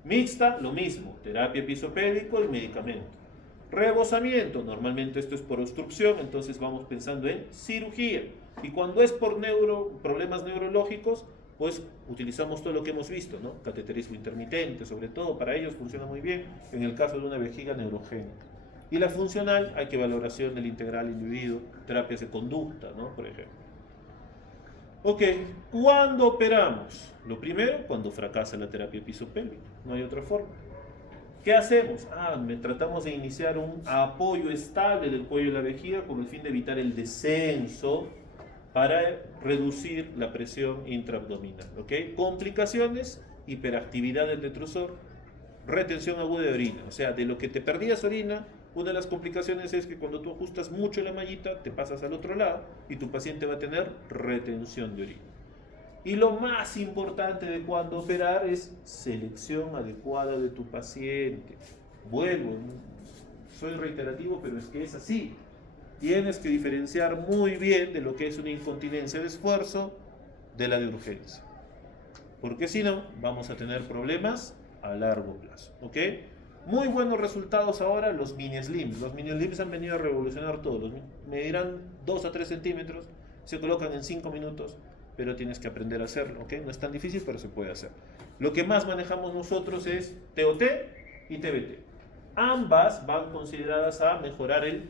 Mixta, lo mismo, terapia piso pélvico y medicamento. Rebosamiento, normalmente esto es por obstrucción, entonces vamos pensando en cirugía. Y cuando es por problemas neurológicos, pues utilizamos todo lo que hemos visto, ¿no? Cateterismo intermitente, sobre todo para ellos funciona muy bien en el caso de una vejiga neurogénica. Y la funcional, hay que valoración del integral individuo, terapias de conducta, ¿no? Por ejemplo. Ok, ¿cuándo operamos? Lo primero, cuando fracasa la terapia pisopélvica, no hay otra forma. ¿Qué hacemos? Tratamos de iniciar un apoyo estable del cuello de la vejiga con el fin de evitar el descenso para reducir la presión intraabdominal. ¿Ok? Complicaciones, hiperactividad del detrusor, retención aguda de orina. O sea, de lo que te perdías orina, una de las complicaciones es que cuando tú ajustas mucho la mallita, te pasas al otro lado y tu paciente va a tener retención de orina. Y lo más importante de cuando operar es selección adecuada de tu paciente. Vuelvo, soy reiterativo, pero es que es así. Tienes que diferenciar muy bien de lo que es una incontinencia de esfuerzo de la de urgencia. Porque si no, vamos a tener problemas a largo plazo. ¿Ok? Muy buenos resultados ahora los mini slims. Los mini slims han venido a revolucionar todo. Medirán 2 a 3 centímetros, se colocan en 5 minutos. Pero tienes que aprender a hacerlo, ¿ok? No es tan difícil, pero se puede hacer. Lo que más manejamos nosotros es TOT y TBT. Ambas van consideradas a mejorar el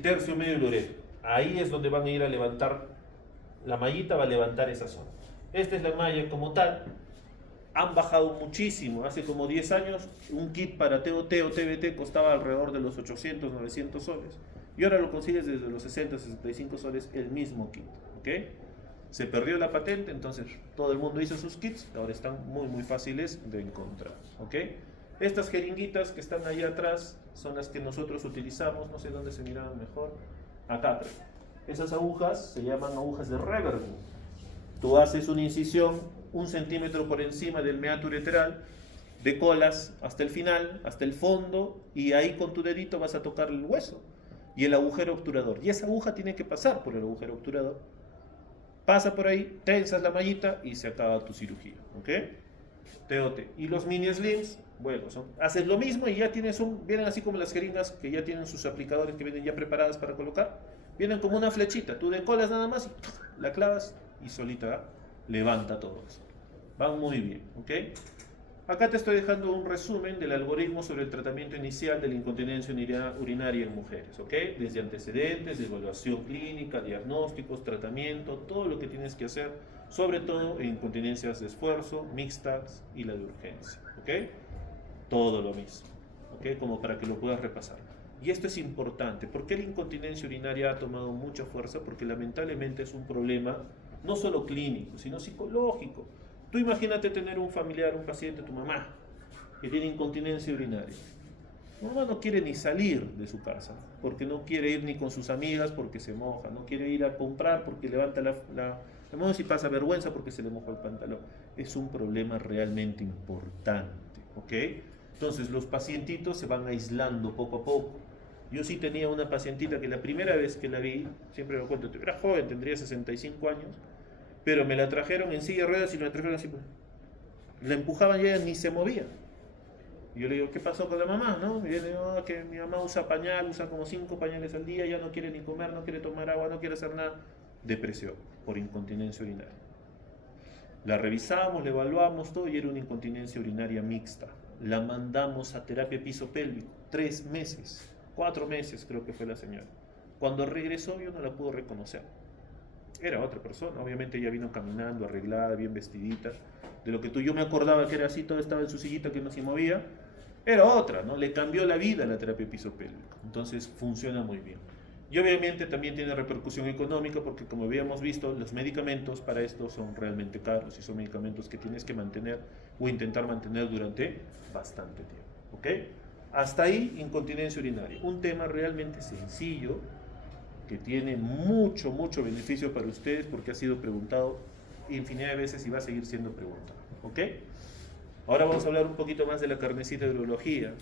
tercio medio del ureter. Ahí es donde van a ir a levantar, la mallita va a levantar esa zona. Esta es la malla como tal. Han bajado muchísimo. Hace como 10 años, un kit para TOT o TBT costaba alrededor de los 800, 900 soles. Y ahora lo consigues desde los 60, 65 soles el mismo kit. ¿Ok? Se perdió la patente, entonces todo el mundo hizo sus kits, ahora están muy fáciles de encontrar. ¿Ok? Estas jeringuitas que están ahí atrás son las que nosotros utilizamos, no sé dónde se miraban mejor, acá creo. Esas agujas se llaman agujas de Reverend. Tú haces una incisión 1 centímetro por encima del meato ureteral, de colas hasta el final, hasta el fondo, y ahí con tu dedito vas a tocar el hueso y el agujero obturador. Y esa aguja tiene que pasar por el agujero obturador. Pasa por ahí, tensas la mallita y se acaba tu cirugía. ¿Ok? TOT. Y los mini slims, bueno, haces lo mismo y ya tienes vienen así como las jeringas que ya tienen sus aplicadores que vienen ya preparadas para colocar. Vienen como una flechita. Tú decolas nada más y la clavas y solita levanta todo eso. Van muy bien. ¿Ok? Acá te estoy dejando un resumen del algoritmo sobre el tratamiento inicial de la incontinencia urinaria en mujeres, ¿ok? Desde antecedentes, evaluación clínica, diagnósticos, tratamiento, todo lo que tienes que hacer, sobre todo en incontinencias de esfuerzo, mixtas y la de urgencia, ¿ok? Todo lo mismo, ¿ok? Como para que lo puedas repasar. Y esto es importante. ¿Por qué la incontinencia urinaria ha tomado mucha fuerza? Porque lamentablemente es un problema no solo clínico, sino psicológico. Tú imagínate tener un familiar, un paciente, tu mamá, que tiene incontinencia urinaria. Tu mamá no quiere ni salir de su casa, porque no quiere ir ni con sus amigas porque se moja, no quiere ir a comprar porque levanta la mano y pasa vergüenza porque se le moja el pantalón. Es un problema realmente importante, ¿ok? Entonces los pacientitos se van aislando poco a poco. Yo sí tenía una pacientita que la primera vez que la vi, siempre lo cuento, era joven, tendría 65 años, pero me la trajeron en silla de ruedas y me la trajeron así, la empujaban y ella ni se movía. Y yo le digo, ¿qué pasó con la mamá? ¿No? Y yo le digo, que mi mamá usa pañal, usa como 5 pañales al día, ya no quiere ni comer, no quiere tomar agua, no quiere hacer nada. Depresión por incontinencia urinaria. La revisamos, la evaluamos todo y era una incontinencia urinaria mixta. La mandamos a terapia pisopélvico, 3 meses, 4 meses creo que fue la señora. Cuando regresó yo no la pude reconocer. Era otra persona, obviamente ella vino caminando, arreglada, bien vestidita. De lo que yo me acordaba que era así, todo estaba en su sillita que no se movía, era otra, ¿no? Le cambió la vida a la terapia pisopélvica. Entonces funciona muy bien. Y obviamente también tiene repercusión económica porque como habíamos visto, los medicamentos para esto son realmente caros y son medicamentos que tienes que mantener o intentar mantener durante bastante tiempo. ¿Ok? Hasta ahí, incontinencia urinaria. Un tema realmente sencillo que tiene mucho beneficio para ustedes porque ha sido preguntado infinidad de veces y va a seguir siendo preguntado. ¿Ok? Ahora vamos a hablar un poquito más de la carnecita de urología.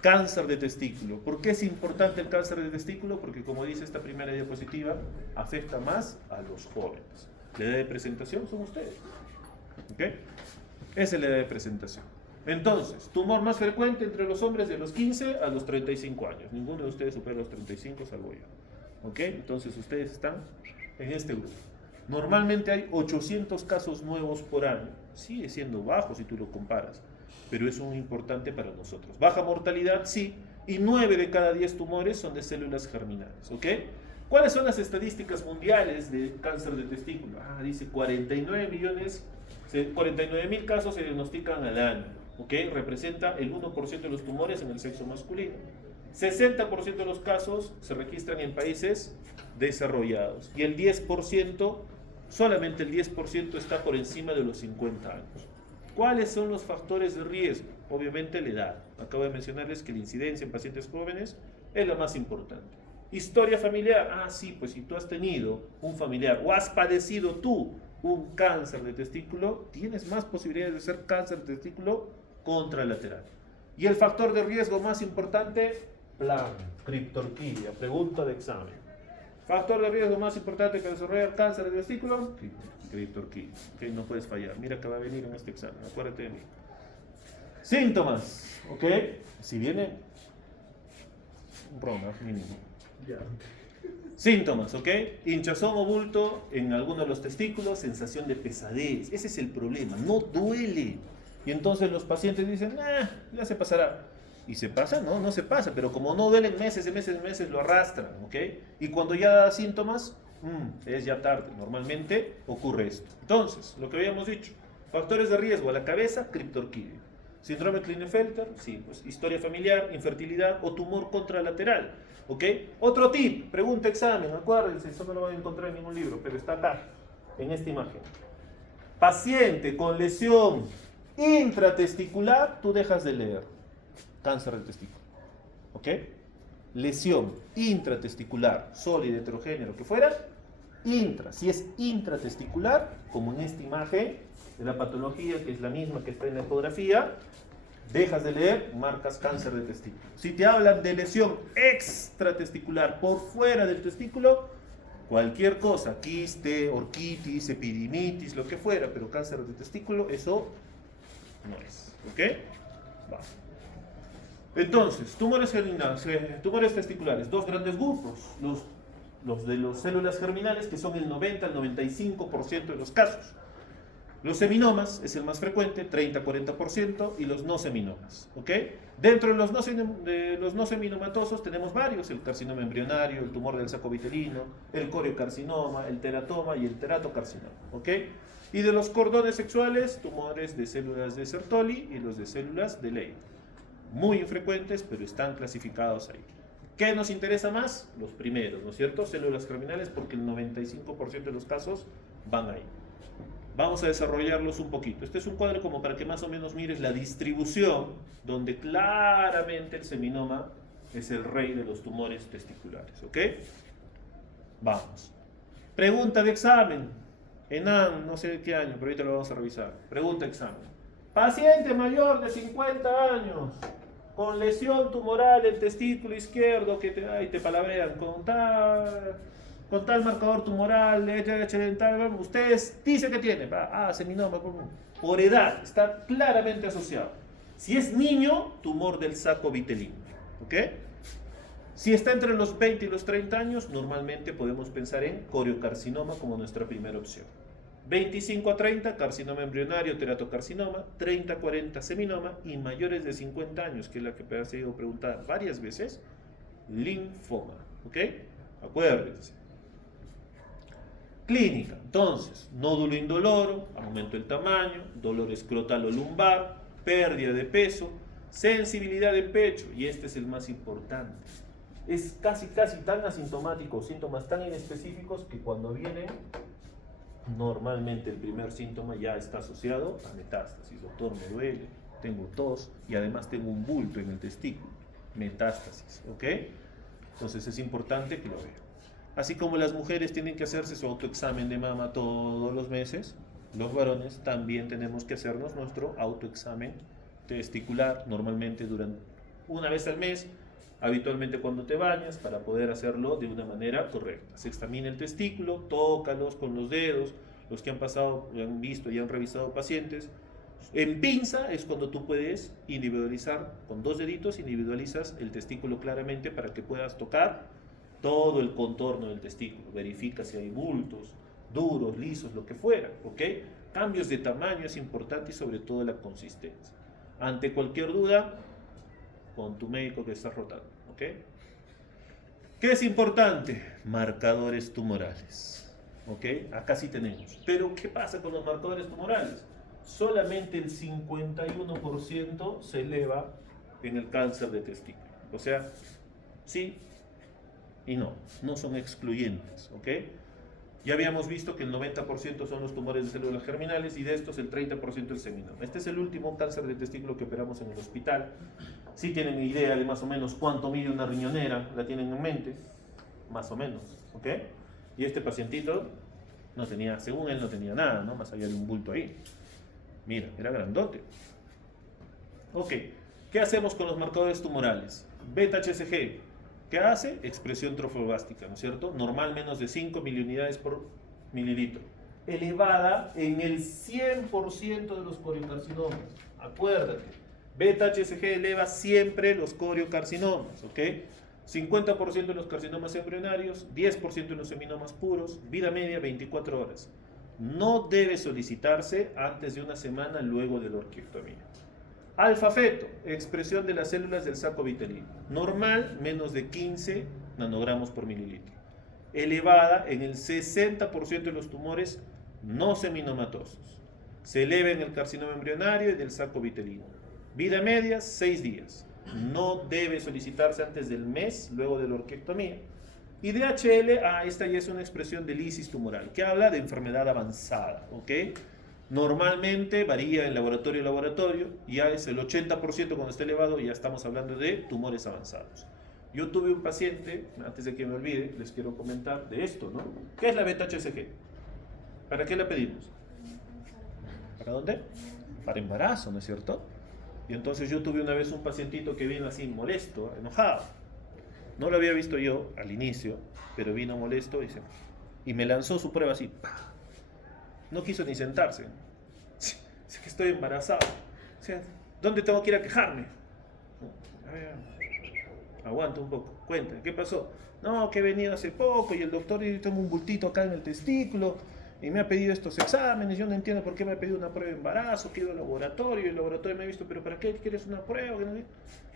Cáncer de testículo. ¿Por qué es importante el cáncer de testículo? Porque como dice esta primera diapositiva, afecta más a los jóvenes. La edad de presentación son ustedes. ¿Ok? Esa es la edad de presentación. Entonces, tumor más frecuente entre los hombres de los 15 a los 35 años. Ninguno de ustedes supera los 35, salvo yo. ¿Ok? Entonces, ustedes están en este grupo. Normalmente hay 800 casos nuevos por año. Sigue siendo bajo si tú lo comparas, pero es muy importante para nosotros. Baja mortalidad, sí, y 9 de cada 10 tumores son de células germinales. ¿Ok? ¿Cuáles son las estadísticas mundiales de cáncer de testículo? Dice 49.000 casos se diagnostican al año. ¿Ok? Representa el 1% de los tumores en el sexo masculino. 60% de los casos se registran en países desarrollados y el 10%, solamente el 10% está por encima de los 50 años. ¿Cuáles son los factores de riesgo? Obviamente la edad. Acabo de mencionarles que la incidencia en pacientes jóvenes es la más importante. Historia familiar. Sí, pues si tú has tenido un familiar o has padecido tú un cáncer de testículo, tienes más posibilidades de ser cáncer de testículo contralateral. Y el factor de riesgo más importante, plan, criptorquidia, pregunta de examen. Factor de riesgo más importante que desarrollar cáncer de testículo, criptorquidia. Ok, no puedes fallar. Mira que va a venir en este examen, acuérdate de mí. Síntomas, ok. Si viene, broma, mínimo. Ya. Síntomas, ¿ok? Hinchazón o bulto en alguno de los testículos, sensación de pesadez. Ese es el problema, no duele. Y entonces los pacientes dicen, ya se pasará. Y se pasa, no se pasa, pero como no duelen meses lo arrastran, ¿ok? Y cuando ya da síntomas, es ya tarde. Normalmente ocurre esto. Entonces, lo que habíamos dicho, factores de riesgo a la cabeza, criptorquidia. Síndrome Klinefelter, sí, pues historia familiar, infertilidad o tumor contralateral. ¿Ok? Otro tip, pregunta examen, acuérdense, eso no lo van a encontrar en ningún libro, pero está acá, en esta imagen. Paciente con lesión intratesticular, tú dejas de leer. Cáncer de testículo. ¿Ok? Lesión intratesticular, sólida, heterogénea, lo que fuera, si es intratesticular, como en esta imagen de la patología, que es la misma que está en la ecografía, dejas de leer, marcas cáncer de testículo. Si te hablan de lesión extratesticular por fuera del testículo, cualquier cosa, quiste, orquitis, epidimitis, lo que fuera, pero cáncer de testículo, eso no es. ¿Ok? Va. Entonces, tumores testiculares, dos grandes grupos, los de las células germinales, que son el 90 al 95% de los casos. Los seminomas es el más frecuente, 30-40%, y los no seminomas. ¿Ok? Dentro de los no seminomatosos tenemos varios, el carcinoma embrionario, el tumor del saco vitelino, el coriocarcinoma, el teratoma y el teratocarcinoma. ¿Ok? Y de los cordones sexuales, tumores de células de Sertoli y los de células de Leydig. Muy infrecuentes, pero están clasificados ahí. ¿Qué nos interesa más? Los primeros, ¿no es cierto? Células germinales, porque el 95% de los casos van ahí. Vamos a desarrollarlos un poquito. Este es un cuadro como para que más o menos mires la distribución, donde claramente el seminoma es el rey de los tumores testiculares. ¿Ok? Vamos. Pregunta de examen. ENAM, no sé de qué año, pero ahorita lo vamos a revisar. Pregunta de examen. Paciente mayor de 50 años, con lesión tumoral en testículo izquierdo, que te palabrean con tal marcador tumoral, ustedes dicen que tiene, seminoma, por edad, está claramente asociado. Si es niño, tumor del saco vitelino, ¿ok? Si está entre los 20 y los 30 años, normalmente podemos pensar en coriocarcinoma como nuestra primera opción. 25 a 30, carcinoma embrionario, teratocarcinoma, 30 a 40, seminoma, y mayores de 50 años, que es la que me ha sido preguntada varias veces, linfoma, ¿ok? Acuérdense. Clínica, entonces, nódulo indoloro, aumento del tamaño, dolor escrotal o lumbar, pérdida de peso, sensibilidad en pecho, y este es el más importante. Es casi tan asintomático, síntomas tan inespecíficos que cuando vienen, normalmente el primer síntoma ya está asociado a metástasis. Doctor, me duele, tengo tos y además tengo un bulto en el testículo. Metástasis, ¿ok? Entonces es importante que lo vean. Así como las mujeres tienen que hacerse su autoexamen de mama todos los meses, los varones también tenemos que hacernos nuestro autoexamen testicular, normalmente una vez al mes, habitualmente cuando te bañas, para poder hacerlo de una manera correcta. Se examina el testículo, tócalos con los dedos. Los que han pasado, han visto y han revisado pacientes, En pinza es cuando tú puedes individualizar, con 2 deditos individualizas el testículo claramente para que puedas tocar todo el contorno del testículo. Verifica si hay bultos, duros, lisos, lo que fuera, ¿ok? Cambios de tamaño es importante y sobre todo la consistencia. Ante cualquier duda, con tu médico que estás rotando, ¿ok? ¿Qué es importante? Marcadores tumorales, ¿ok? Acá sí tenemos. Pero, ¿qué pasa con los marcadores tumorales? Solamente el 51% se eleva en el cáncer de testículo. O sea, sí y no, no son excluyentes, ¿ok? Ya habíamos visto que el 90% son los tumores de células germinales y de estos el 30% el seminoma. Este es el último cáncer de testículo que operamos en el hospital. Si tienen idea de más o menos cuánto mide una riñonera, la tienen en mente, más o menos, ¿ok? Y este pacientito no tenía, según él no tenía nada, ¿no? Más allá de un bulto ahí. Mira, era grandote. Ok, ¿qué hacemos con los marcadores tumorales? Beta-HCG, ¿qué hace? Expresión trofobástica, ¿no es cierto? Normal menos de 5 miliunidades por mililitro. Elevada en el 100% de los coriocarcinomas. Acuérdate, beta-HCG eleva siempre los coriocarcinomas, ¿ok? 50% de los carcinomas embrionarios, 10% de los seminomas puros, vida media 24 horas. No debe solicitarse antes de una semana luego de la orquiectomía. Alfa-feto, expresión de las células del saco vitelino. Normal, menos de 15 nanogramos por mililitro. Elevada en el 60% de los tumores no seminomatosos. Se eleva en el carcinoma embrionario y del saco vitelino. Vida media, 6 días. No debe solicitarse antes del mes luego de la orquiectomía. Y DHL, esta ya es una expresión de lisis tumoral, que habla de enfermedad avanzada, ¿ok? Normalmente varía en laboratorio a laboratorio, ya es el 80% cuando está elevado, ya estamos hablando de tumores avanzados. Yo tuve un paciente, antes de que me olvide, les quiero comentar de esto, ¿no? ¿Qué es la beta-HCG? ¿Para qué la pedimos? ¿Para dónde? Para embarazo, ¿no es cierto? Y entonces yo tuve una vez un pacientito que vino así molesto, enojado. No lo había visto yo al inicio, pero vino molesto y me lanzó su prueba así. No quiso ni sentarse. Dice que estoy embarazado. O sea, ¿dónde tengo que ir a quejarme? A ver, aguanta un poco. Cuenta, ¿qué pasó? No, que he venido hace poco y el doctor tengo un bultito acá en el testículo y me ha pedido estos exámenes. Yo no entiendo por qué me ha pedido una prueba de embarazo. Que he ido al laboratorio y el laboratorio me ha visto, pero ¿para qué quieres una prueba?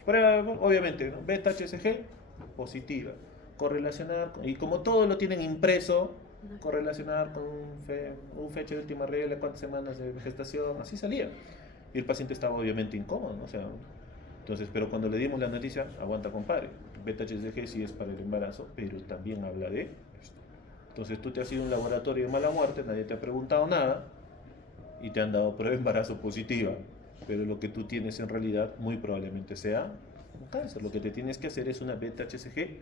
Prueba, obviamente, ¿no? Beta-HCG positiva, correlacionar, y como todo lo tienen impreso, correlacionar con un fecha de última regla, cuántas semanas de gestación, así salía. Y el paciente estaba obviamente incómodo, ¿no? O sea, entonces, pero cuando le dimos la noticia, aguanta compadre, beta-HCG sí es para el embarazo, pero también habla de esto. Entonces tú te has ido a un laboratorio de mala muerte, nadie te ha preguntado nada, y te han dado prueba de embarazo positiva, pero lo que tú tienes en realidad muy probablemente sea un cáncer. Lo que te tienes que hacer es una beta-HCG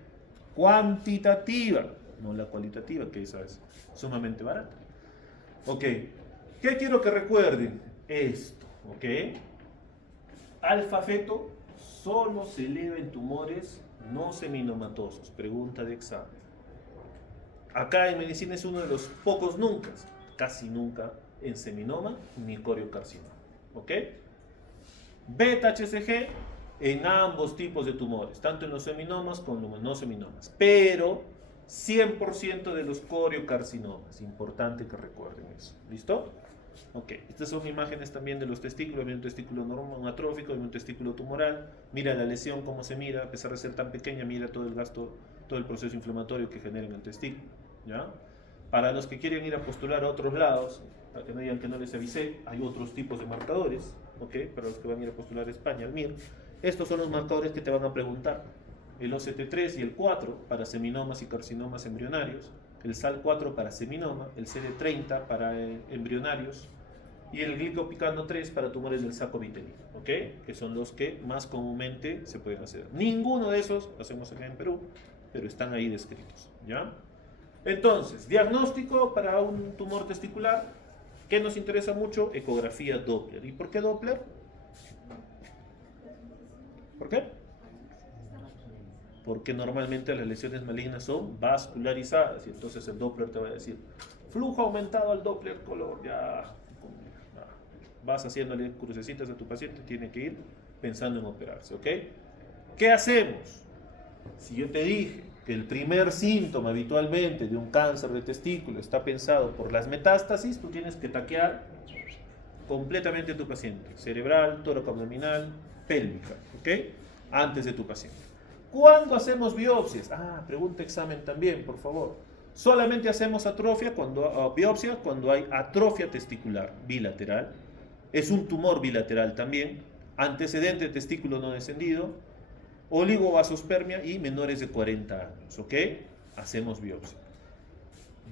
cuantitativa, no la cualitativa, que esa es sumamente barata. Ok, ¿qué quiero que recuerden? Esto, ok. Alfa-feto solo se eleva en tumores no seminomatosos. Pregunta de examen. Acá en medicina es uno de los pocos nunca, casi nunca, en seminoma ni coriocarcinoma. ¿Ok? Beta-HCG en ambos tipos de tumores, tanto en los seminomas como en los no seminomas, pero 100% de los coriocarcinomas. Importante que recuerden eso. ¿Listo? Ok, estas son imágenes también de los testículos. Hay un testículo normal, atrófico, hay un testículo tumoral. Mira la lesión, cómo se mira, a pesar de ser tan pequeña, mira todo el gasto, todo el proceso inflamatorio que genera en el testículo. ¿Ya? Para los que quieren ir a postular a otros lados, para que no digan que no les avisé, hay otros tipos de marcadores, ¿ok? Para los que van a ir a postular a España, al MIR. Estos son los marcadores que te van a preguntar. El OCT3 y el 4 para seminomas y carcinomas embrionarios, el SAL4 para seminoma, el CD30 para embrionarios y el glicopicano 3 para tumores del saco vitelino, ¿ok? Que son los que más comúnmente se pueden hacer. Ninguno de esos lo hacemos acá en Perú, pero están ahí descritos, ¿ya? Entonces, diagnóstico para un tumor testicular, ¿qué nos interesa mucho? Ecografía Doppler. ¿Y por qué Doppler? ¿Por qué? Porque normalmente las lesiones malignas son vascularizadas y entonces el Doppler te va a decir flujo aumentado al Doppler color, ya, vas haciéndole crucecitas a tu paciente, tiene que ir pensando en operarse, ¿ok? ¿Qué hacemos? Si yo te dije que el primer síntoma habitualmente de un cáncer de testículo está pensado por las metástasis, tú tienes que taquear completamente a tu paciente, cerebral, tóraco-abdominal, pélvica, ¿ok? Antes de tu paciente. ¿Cuándo hacemos biopsias? Pregunta examen también, por favor. Solamente hacemos biopsia cuando hay atrofia testicular bilateral. Es un tumor bilateral también. Antecedente de testículo no descendido. Oligovasospermia y menores de 40 años. ¿Ok? Hacemos biopsia.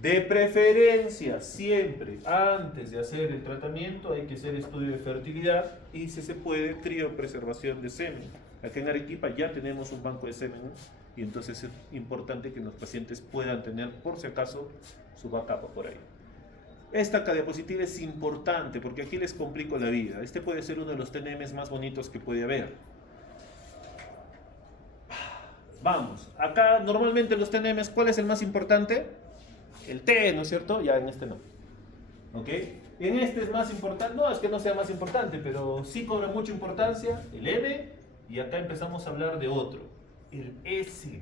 De preferencia, siempre antes de hacer el tratamiento hay que hacer estudio de fertilidad y si se puede, criopreservación de semen. Acá en Arequipa ya tenemos un banco de semen, ¿no? Y entonces es importante que los pacientes puedan tener, por si acaso, su backup por ahí. Esta diapositiva es importante porque aquí les complico la vida. Este puede ser uno de los TNMs más bonitos que puede haber. Vamos, acá normalmente los TNMs, ¿cuál es el más importante? El T, ¿no es cierto? Ya en este no. ¿Ok? En este es más importante, no es que no sea más importante, pero sí cobra mucha importancia el M y acá empezamos a hablar de otro, el S.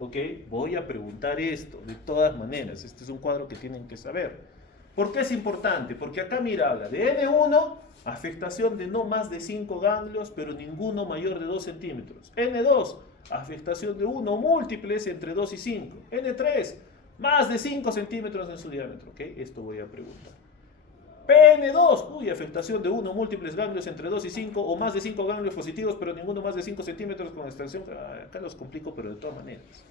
¿Ok? Voy a preguntar esto, de todas maneras, este es un cuadro que tienen que saber. ¿Por qué es importante? Porque acá mira, habla de N1, afectación de no más de 5 ganglios, pero ninguno mayor de 2 centímetros. N2, afectación de 1 múltiples entre 2 y 5. N3, más de 5 centímetros en su diámetro. ¿Ok? Esto voy a preguntar. PN2, afectación de 1 múltiples ganglios entre 2 y 5 o más de 5 ganglios positivos, pero ninguno más de 5 centímetros con extensión. Acá los complico, pero de todas maneras.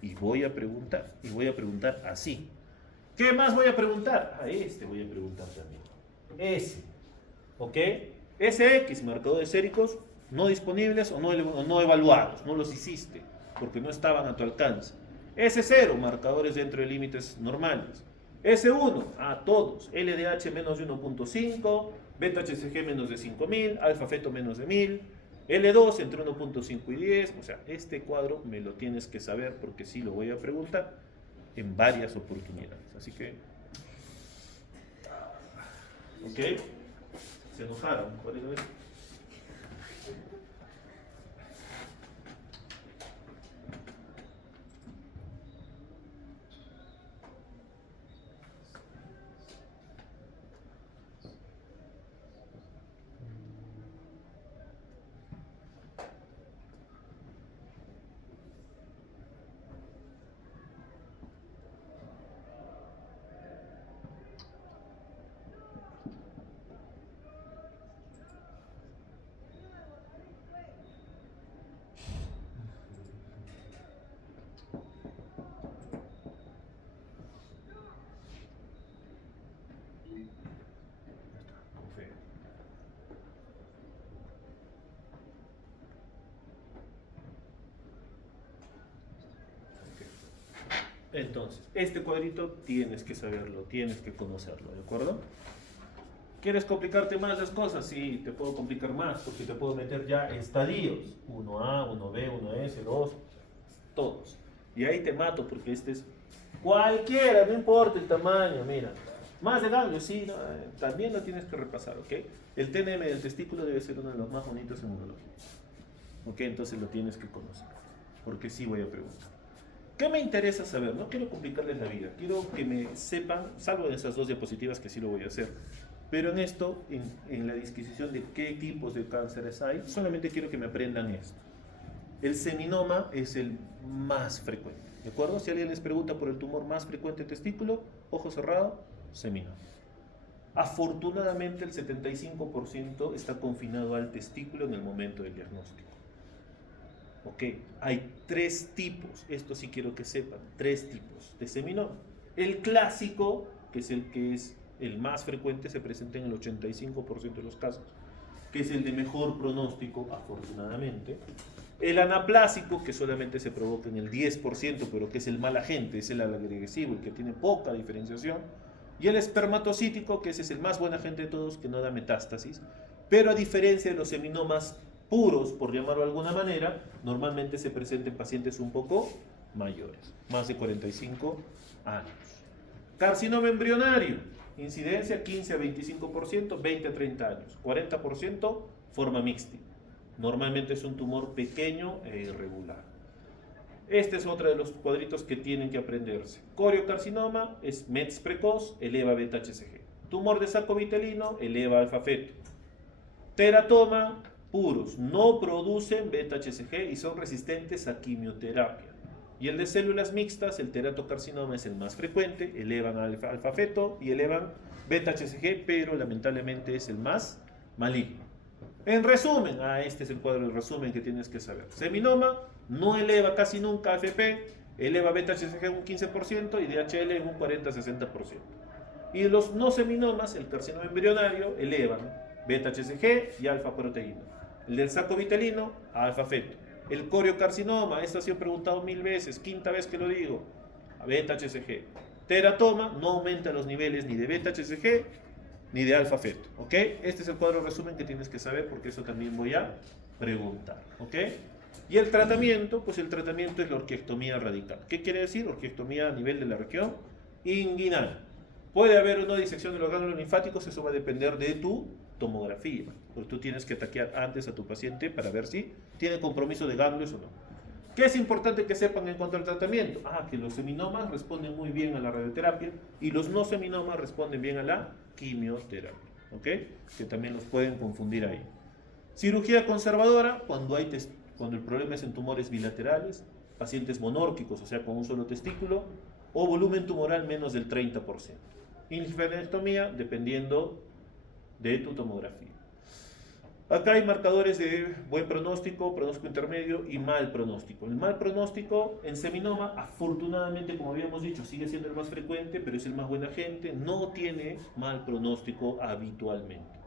Y voy a preguntar así. ¿Qué más voy a preguntar? Este voy a preguntar también. S. ¿Ok? SX, marcadores séricos no disponibles o no evaluados. No los hiciste porque no estaban a tu alcance. S0, marcadores dentro de límites normales. S1, todos. LDH menos de 1.5, beta HCG menos de 5000, alfa feto menos de 1000. L2 entre 1.5 y 10. O sea, este cuadro me lo tienes que saber porque sí lo voy a preguntar en varias oportunidades. Así que, ¿ok? Se enojaron. ¿Cuál es? Entonces, este cuadrito tienes que saberlo, tienes que conocerlo, ¿de acuerdo? ¿Quieres complicarte más las cosas? Sí, te puedo complicar más porque te puedo meter ya estadios. 1A, 1B, 1S, 2, todos. Y ahí te mato porque este es cualquiera, no importa el tamaño, mira. Más de ganglios, sí, no, también lo tienes que repasar, ¿ok? El TNM del testículo debe ser uno de los más bonitos en urología. ¿Ok? Entonces lo tienes que conocer, porque sí voy a preguntar. ¿Qué me interesa saber? No quiero complicarles la vida, quiero que me sepan, salvo en esas dos diapositivas que sí lo voy a hacer, pero en esto, en la disquisición de qué tipos de cánceres hay, solamente quiero que me aprendan esto. El seminoma es el más frecuente, ¿de acuerdo? Si alguien les pregunta por el tumor más frecuente de testículo, ojo cerrado, seminoma. Afortunadamente el 75% está confinado al testículo en el momento del diagnóstico. Ok, hay 3 tipos, esto sí quiero que sepan, 3 tipos de seminoma. El clásico, que es el más frecuente, se presenta en el 85% de los casos, que es el de mejor pronóstico, afortunadamente. El anaplásico, que solamente se provoca en el 10%, pero que es el mal agente, es el agresivo, el que tiene poca diferenciación. Y el espermatocítico, que ese es el más buen agente de todos, que no da metástasis, pero a diferencia de los seminomas puros, por llamarlo de alguna manera, normalmente se presenta en pacientes un poco mayores, más de 45 años. Carcinoma embrionario, Incidencia 15 a 25%, 20 a 30 años. 40% forma mixta. Normalmente es un tumor pequeño e irregular. Este es otro de los cuadritos que tienen que aprenderse. Coriocarcinoma es METS precoz, eleva beta-HCG. Tumor de saco vitelino, eleva alfa-feto. Teratoma, puros, no producen beta-HCG y son resistentes a quimioterapia. Y el de células mixtas, el teratocarcinoma es el más frecuente, elevan alfa-feto y elevan beta-HCG, pero lamentablemente es el más maligno. En resumen, este es el cuadro de resumen que tienes que saber. Seminoma no eleva casi nunca AFP, eleva beta-HCG en un 15% y DHL en un 40-60%. Y los no seminomas, el carcinoma embrionario, elevan beta-HCG y alfa-proteína. El del saco vitelino, alfa-feto. El coriocarcinoma, esto ha sido preguntado 1000 veces, quinta vez que lo digo, beta-HCG. Teratoma no aumenta los niveles ni de beta-HCG ni de alfa-feto, ¿ok? Este es el cuadro resumen que tienes que saber porque eso también voy a preguntar, ¿ok? Y el tratamiento, pues el tratamiento es la orquiectomía radical. ¿Qué quiere decir? Orquiectomía a nivel de la región inguinal. Puede haber una disección de los ganglios linfáticos, eso va a depender de tu tomografía, porque tú tienes que taquear antes a tu paciente para ver si tiene compromiso de ganglios o no. ¿Qué es importante que sepan en cuanto al tratamiento? Que los seminomas responden muy bien a la radioterapia y los no seminomas responden bien a la quimioterapia, ¿ok? Que también los pueden confundir ahí. Cirugía conservadora, cuando el problema es en tumores bilaterales, pacientes monórquicos, o sea, con un solo testículo, o volumen tumoral menos del 30%. Linfadenectomía, dependiendo de tu tomografía. Acá hay marcadores de buen pronóstico, pronóstico intermedio y mal pronóstico. El mal pronóstico en seminoma, afortunadamente, como habíamos dicho, sigue siendo el más frecuente, pero es el más buena gente, no tiene mal pronóstico habitualmente.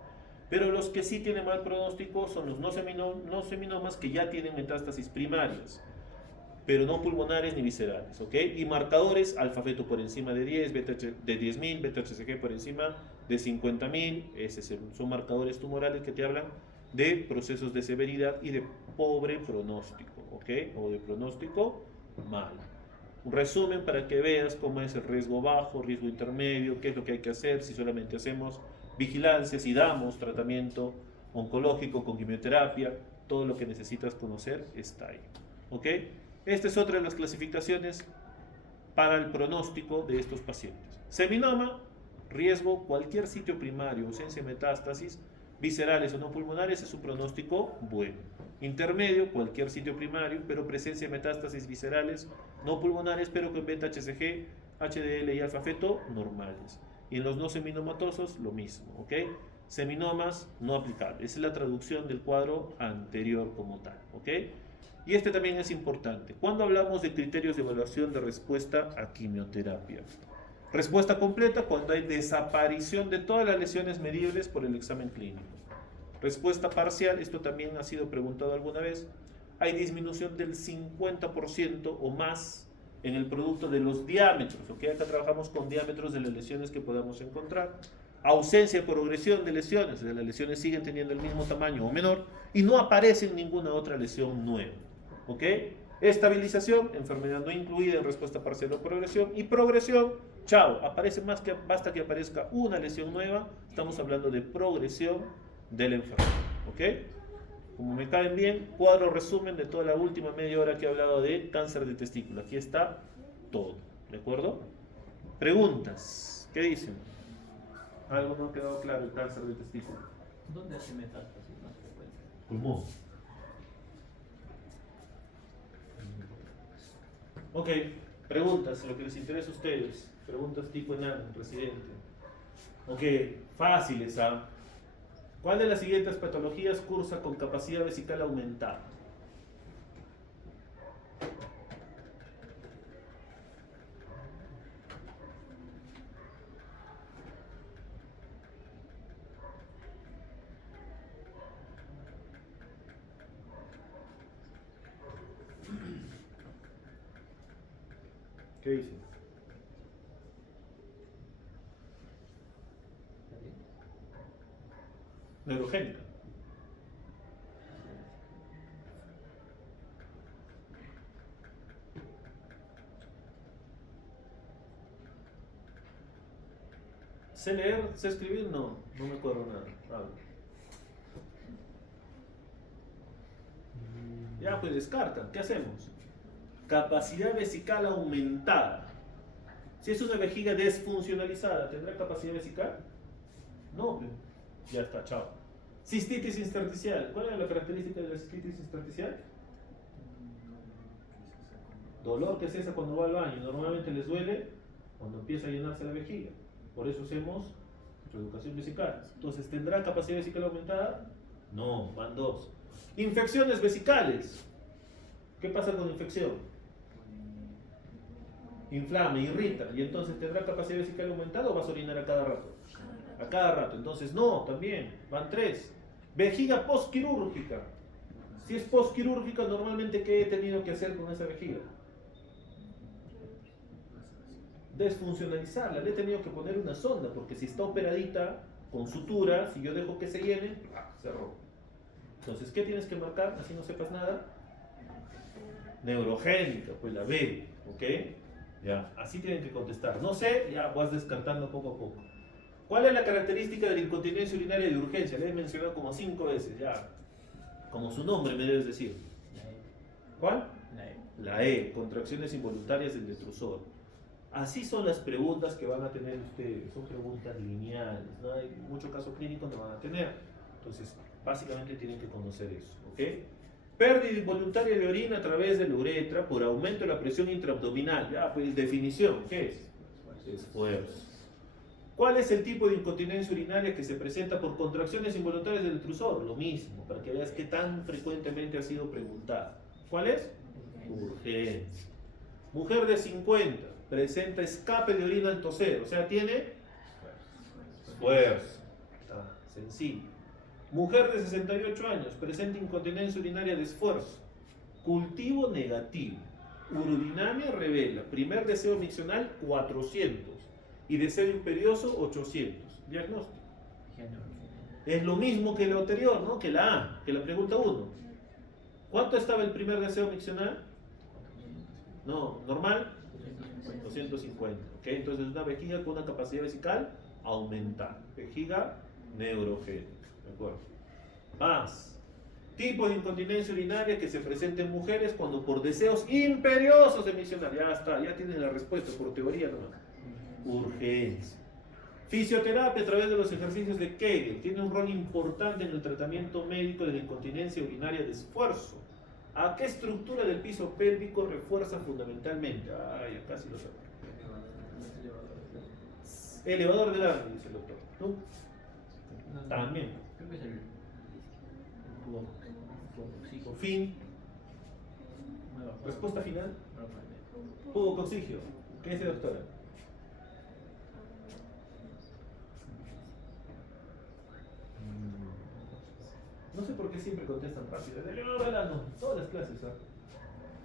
Pero los que sí tienen mal pronóstico son los no seminomas que ya tienen metástasis primarias, pero no pulmonares ni viscerales, ¿ok? Y marcadores, alfa-feto por encima de 10, de 10.000, beta-HCG por encima de 50.000, son marcadores tumorales que te hablan de procesos de severidad y de pobre pronóstico, ¿ok? O de pronóstico malo. Un resumen para que veas cómo es el riesgo bajo, riesgo intermedio, qué es lo que hay que hacer, si solamente hacemos vigilancia, si damos tratamiento oncológico con quimioterapia, todo lo que necesitas conocer está ahí, ¿ok? Esta es otra de las clasificaciones para el pronóstico de estos pacientes. Seminoma, riesgo, cualquier sitio primario, ausencia de metástasis, viscerales o no pulmonares, es un pronóstico bueno. Intermedio, cualquier sitio primario, pero presencia de metástasis viscerales, no pulmonares, pero con beta-HCG, HDL y alfa-feto normales. Y en los no seminomatosos, lo mismo, ¿ok? Seminomas no aplicables. Esa es la traducción del cuadro anterior como tal, ¿ok? Y este también es importante. Cuando hablamos de criterios de evaluación de respuesta a quimioterapia. Respuesta completa cuando hay desaparición de todas las lesiones medibles por el examen clínico. Respuesta parcial, esto también ha sido preguntado alguna vez. Hay disminución del 50% o más en el producto de los diámetros. ¿Ok? Acá trabajamos con diámetros de las lesiones que podamos encontrar. Ausencia de progresión de lesiones, o sea, las lesiones siguen teniendo el mismo tamaño o menor y no aparece ninguna otra lesión nueva. ¿Ok? Estabilización, enfermedad no incluida en respuesta parcial o progresión. Y progresión, chao, aparece más que basta que aparezca una lesión nueva. Estamos hablando de progresión de la enfermedad. ¿Ok? Como me caen bien, cuadro resumen de toda la última media hora que he hablado de cáncer de testículo. Aquí está todo. ¿De acuerdo? Preguntas. ¿Qué dicen? Algo no ha quedado claro el cáncer de testículo. ¿Dónde hace metástasis más frecuente? Pulmón. Ok, preguntas, lo que les interesa a ustedes. Preguntas tipo enano, residente. Ok, fáciles, ¿ah? ¿Cuál de las siguientes patologías cursa con capacidad vesical aumentada? ¿Qué dicen? Neurogénica. ¿Sé leer? ¿Sé escribir? No, no me acuerdo nada. Hablo. Ya, pues descartan. ¿Qué hacemos? Capacidad vesical aumentada. Si es una vejiga desfuncionalizada, ¿tendrá capacidad vesical? No, pues, ya está, chao. Cistitis intersticial. ¿Cuál es la característica de la cistitis intersticial? Dolor que cesa cuando va al baño. Normalmente les duele cuando empieza a llenarse la vejiga. Por eso hacemos reeducación vesical. Entonces, ¿tendrá capacidad vesical aumentada? No, van dos. Infecciones vesicales. ¿Qué pasa con infección? Inflama, irrita. ¿Y entonces tendrá capacidad vesical aumentada o vas a orinar a cada rato? A cada rato. Entonces, no, también. Van tres. Vejiga postquirúrgica. Si es postquirúrgica, normalmente, ¿qué he tenido que hacer con esa vejiga? Desfuncionalizarla. Le he tenido que poner una sonda, porque si está operadita, con sutura, si yo dejo que se llene, cerró. Entonces, ¿qué tienes que marcar? Así no sepas nada. Neurogénica, pues la B, ¿ok? Ya, así tienen que contestar. No sé, ya vas descartando poco a poco. ¿Cuál es la característica de la incontinencia urinaria de urgencia? Le he mencionado como 5 veces, ya. Como su nombre me debes decir. ¿Cuál? La E, contracciones involuntarias del detrusor. Así son las preguntas que van a tener ustedes. Son preguntas lineales, ¿no? Hay mucho caso clínico no van a tener. Entonces, básicamente tienen que conocer eso, ¿ok? Pérdida involuntaria de orina a través de la uretra por aumento de la presión intraabdominal. Ya, pues, definición, ¿qué es? Esfuerzo. ¿Cuál es el tipo de incontinencia urinaria que se presenta por contracciones involuntarias del detrusor? Lo mismo, para que veas qué tan frecuentemente ha sido preguntada. ¿Cuál es? Urgencia. Mujer de 50, presenta escape de orina al toser, o sea, tiene esfuerzo. Está sencillo. Mujer de 68 años, presenta incontinencia urinaria de esfuerzo. Cultivo negativo. Urodinamia revela. Primer deseo miccional 400 y deseo imperioso 800. Diagnóstico. Es lo mismo que lo anterior, ¿no? Que la A, que la pregunta 1. ¿Cuánto estaba el primer deseo miccional? No, normal 250. ¿Ok? Entonces es una vejiga con una capacidad vesical aumentada. Vejiga neurogénica. ¿De acuerdo? Más. Tipo de incontinencia urinaria que se presenta en mujeres cuando por deseos imperiosos de miccionar. Ya está, ya tienes la respuesta por teoría nomás. Urgencia. Fisioterapia a través de los ejercicios de Kegel tiene un rol importante en el tratamiento médico de la incontinencia urinaria de esfuerzo. ¿A qué estructura del piso pélvico refuerza fundamentalmente? Ay, ya casi lo sé. Elevador de Darwin, dice el doctor. ¿Tú? También. Creo que es el Fin. Respuesta final. Pubococigio. ¿Qué dice doctora? No sé por qué siempre contestan rápido. No, todas las clases, ¿ah?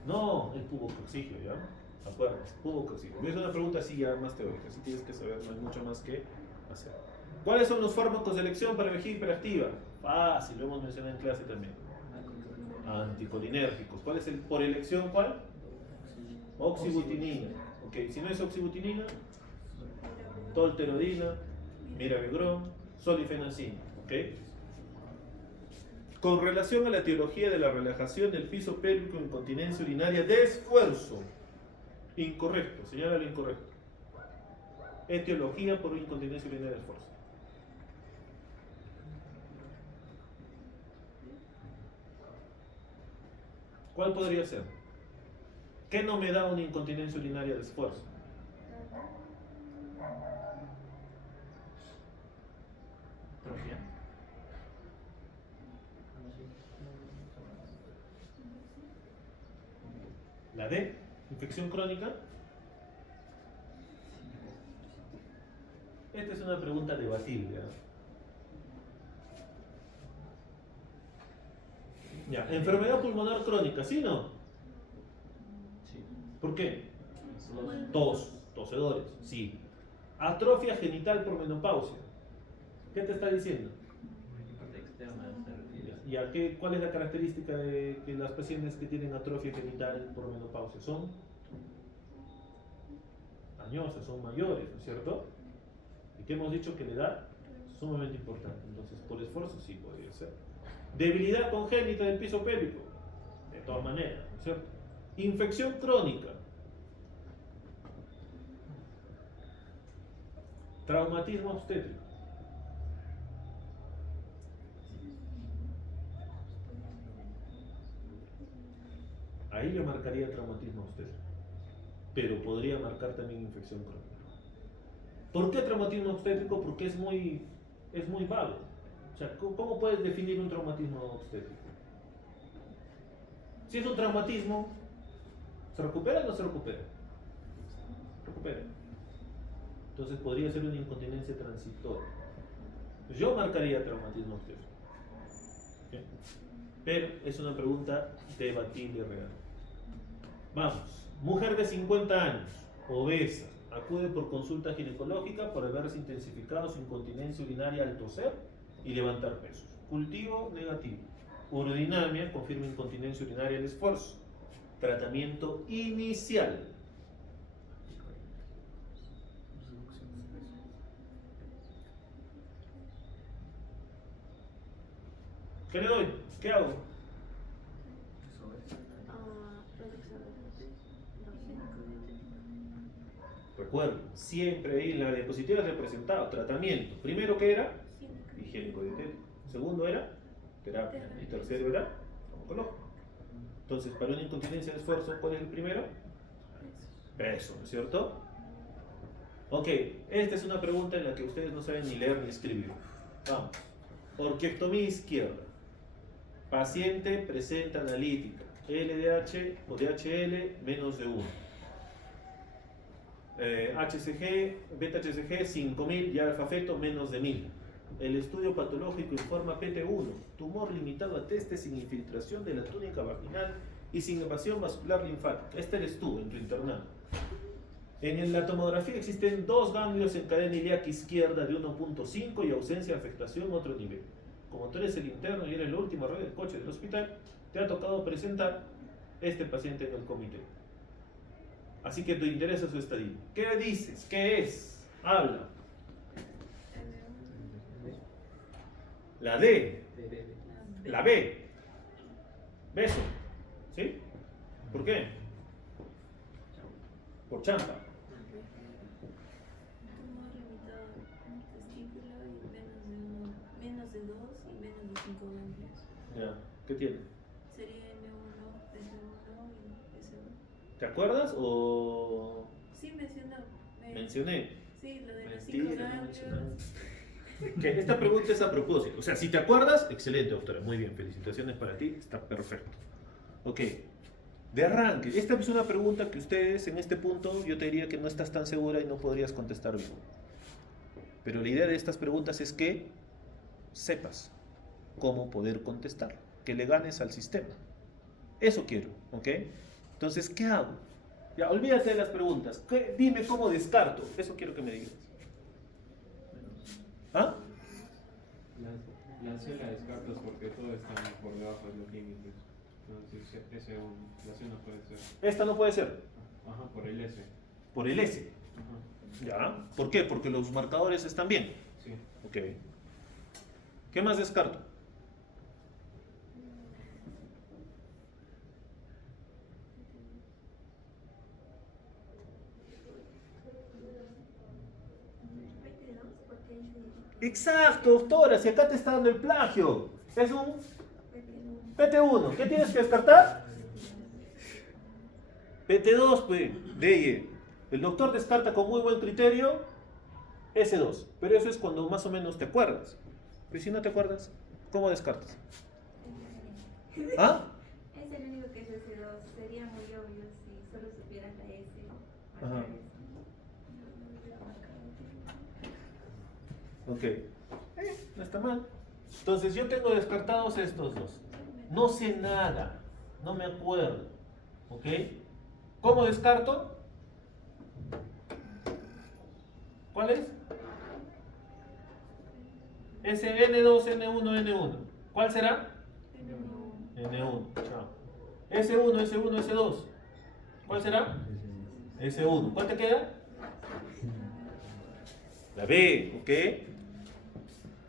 No, el pubococigio, ¿ya? Acuérdense, pubococigio. Es una pregunta así ya más teórica, así tienes que saber, no hay mucho más que hacer. ¿Cuáles son los fármacos de elección para vejiga hiperactiva? Fácil, lo hemos mencionado en clase también. Anticolinérgicos. ¿Cuál es el por elección? ¿Cuál? Oxibutinina. Ok, si no es oxibutinina, tolterodina, miravigrón, solifenacina. Ok. Con relación a la etiología de la relajación del piso pélvico en incontinencia urinaria de esfuerzo. Incorrecto, señala lo incorrecto. Etiología por incontinencia urinaria de esfuerzo. ¿Cuál podría ser? ¿Qué no me da una incontinencia urinaria de esfuerzo? atrofia. La D, infección crónica. Esta es una pregunta debatible, ¿eh? Ya, enfermedad pulmonar crónica, ¿sí o no? Sí. ¿Por qué? Tosedores, sí. Atrofia genital por menopausia. ¿Qué te está diciendo? Parte externa se refiere. ¿Y a qué, cuál es la característica de que las pacientes que tienen atrofia genital por menopausia? Son añosas, son mayores, ¿no es cierto? ¿Y qué hemos dicho que la edad? Sumamente importante. Entonces, por esfuerzo sí podría ser. Debilidad congénita del piso pélvico. De todas maneras, ¿no es cierto? Infección crónica. Traumatismo obstétrico. Ahí yo marcaría traumatismo obstétrico. Pero podría marcar también infección crónica. ¿Por qué traumatismo obstétrico? Porque es muy vago. O sea, ¿cómo puedes definir un traumatismo obstétrico? Si es un traumatismo, ¿se recupera o no se recupera? Se recupera. Entonces podría ser una incontinencia transitoria. Pues yo marcaría traumatismo obstétrico. ¿Okay? Pero es una pregunta debatible real. Vamos. Mujer de 50 años, obesa, acude por consulta ginecológica por haberse intensificado su incontinencia urinaria al toser y levantar pesos. Cultivo negativo. Urodinamia confirma incontinencia urinaria al esfuerzo. Tratamiento inicial. ¿Qué le doy? ¿Qué hago? Recuerden, siempre ahí en la diapositiva representado tratamiento. Primero, ¿qué era? Higiénico dietético. Segundo era terapia. Y tercero era oncológico. Entonces, para una incontinencia de esfuerzo, ¿cuál es el primero? Peso, ¿no es cierto? Ok, esta es una pregunta en la que ustedes no saben ni leer ni escribir. Vamos. Orquiectomía izquierda. Paciente presenta analítica. LDH o DHL menos de 1. HCG, beta HCG 5000 y alfa feto menos de 1000. El estudio patológico informa PT1, tumor limitado a testes sin infiltración de la túnica vaginal y sin evasión vascular linfática. Este eres tú en tu internado. En la tomografía existen 2 ganglios en cadena ilíaca izquierda de 1.5 y ausencia de afectación otro nivel. Como tú eres el interno y eres la última rueda del coche del hospital, te ha tocado presentar este paciente en el comité. Así que te interesa su estadio. ¿Qué dices? ¿Qué es? Habla. La D. La B. Beso. ¿Sí? ¿Por qué? Por champa. Tumor limitado testículo y menos de 2 y menos de 5 ganglios. Ya. ¿Qué tiene? Sería M1, S1 y S1. ¿Te acuerdas o...? Sí, mencionó. Mencioné. Sí, lo de los 5 Mentira, no ganglios. mencionaste. Que esta pregunta es a propósito. O sea, si te acuerdas, excelente, doctora. Muy bien, felicitaciones para ti. Está perfecto. Ok. De arranque, esta es una pregunta que ustedes en este punto yo te diría que no estás tan segura y no podrías contestar bien. Pero la idea de estas preguntas es que sepas cómo poder contestar, que le ganes al sistema. Eso quiero, ¿ok? Entonces, ¿qué hago? Ya, olvídate de las preguntas. Dime cómo descarto. Eso quiero que me digas. ¿Ah? La C la descartas porque todo está por debajo de los límites. Entonces, la C no puede ser. Esta no puede ser. Ajá, por el S. Por el S. Ajá, ¿Ya? ¿Por qué? Porque los marcadores están bien. sí. Ok. ¿Qué más descarto? Exacto, doctora, si acá te está dando el plagio. Es un PT1. ¿Qué tienes que descartar? PT2, pues, DE. El doctor descarta con muy buen criterio S2. Pero eso es cuando más o menos te acuerdas. Pero si no te acuerdas, ¿cómo descartas? ¿Ah? Es el único que es S2. Sería muy obvio si solo supieras la S. Ajá. Ok. No está mal. Entonces yo tengo descartados estos dos. No sé nada. No me acuerdo. ¿Ok? ¿Cómo descarto? ¿Cuál es? SN2, N1, N1. ¿Cuál será? N1. Chao. S1, S1, S2. ¿Cuál será? S1. ¿Cuál te queda? La B, ¿ok?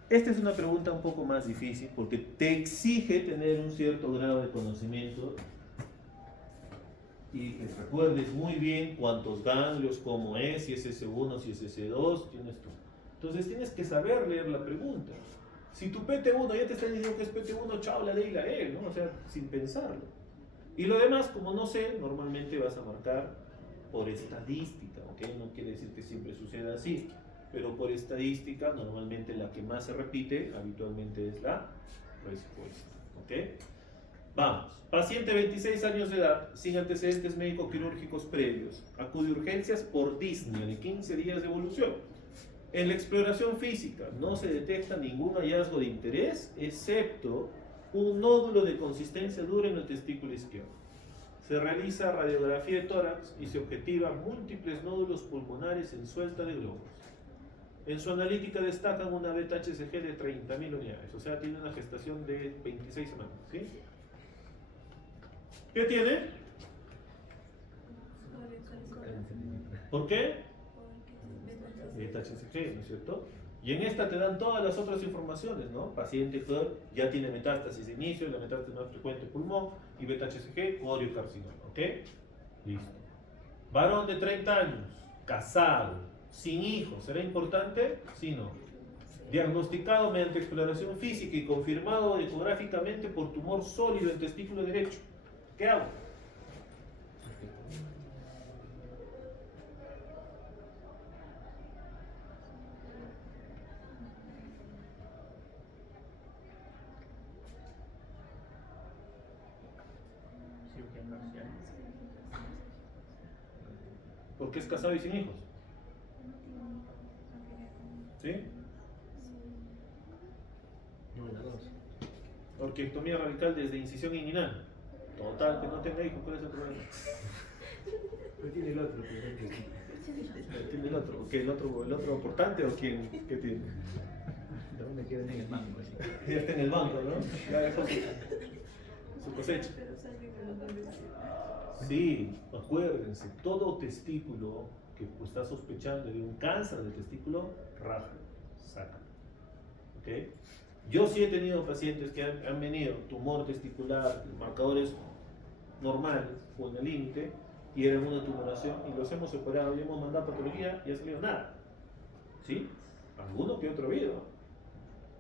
Esta es una pregunta un poco más difícil porque te exige tener un cierto grado de conocimiento y que recuerdes muy bien cuántos ganglios, cómo es, si es S1, si es S2, tienes tú. Entonces tienes que saber leer la pregunta. Si tu PT1 ya te está diciendo que es PT1, chao, la D y la E, ¿no? O sea, sin pensarlo. Y lo demás, como no sé, normalmente vas a marcar por estadística, ¿ok? No quiere decir que siempre suceda así, pero por estadística, normalmente la que más se repite, habitualmente es la respuesta, ¿ok? Vamos. Paciente 26 años de edad, sin antecedentes médico-quirúrgicos previos. Acude a urgencias por disnea de 15 días de evolución. En la exploración física no se detecta ningún hallazgo de interés, excepto un nódulo de consistencia dura en el testículo izquierdo. Se realiza radiografía de tórax y se objetiva múltiples nódulos pulmonares en suelta de globos. En su analítica destacan una beta-HCG de 30.000 unidades, o sea, tiene una gestación de 26 semanas, ¿sí? ¿Qué tiene? ¿Por qué? Beta-HCG, ¿no es cierto? Y en esta te dan todas las otras informaciones, ¿no? Paciente que ya tiene metástasis de inicio, la metástasis más frecuente pulmón y beta-HCG, coriocarcinoma, ¿ok? Listo. Varón de 30 años, casado, sin hijos, ¿será importante? Sí, no. Diagnosticado mediante exploración física y confirmado ecográficamente por tumor sólido en testículo derecho. ¿Qué hago? Cirugía parcial. Porque es casado y sin hijos. ¿Sí? No, la 2. Orquiectomía radical desde incisión inguinal. Total, que no tenga hijos, ¿cuál es el problema? Pero tiene el otro, ¿Tiene el otro? ¿Qué, el otro aportante o quién? ¿Qué tiene? ¿Dónde queda en el banco? Ya está en el banco, ¿no? Ya dejó su cosecha. Pero sale con los nombres. Sí, acuérdense, todo testículo que pues, está sospechando de un cáncer de testículo, raja, saca. ¿Ok? Yo sí he tenido pacientes que han venido tumor testicular, marcadores normales o en el límite, y eran una tumoración y los hemos operado y hemos mandado patología y ha salido nada. ¿Sí? Alguno que otro habido,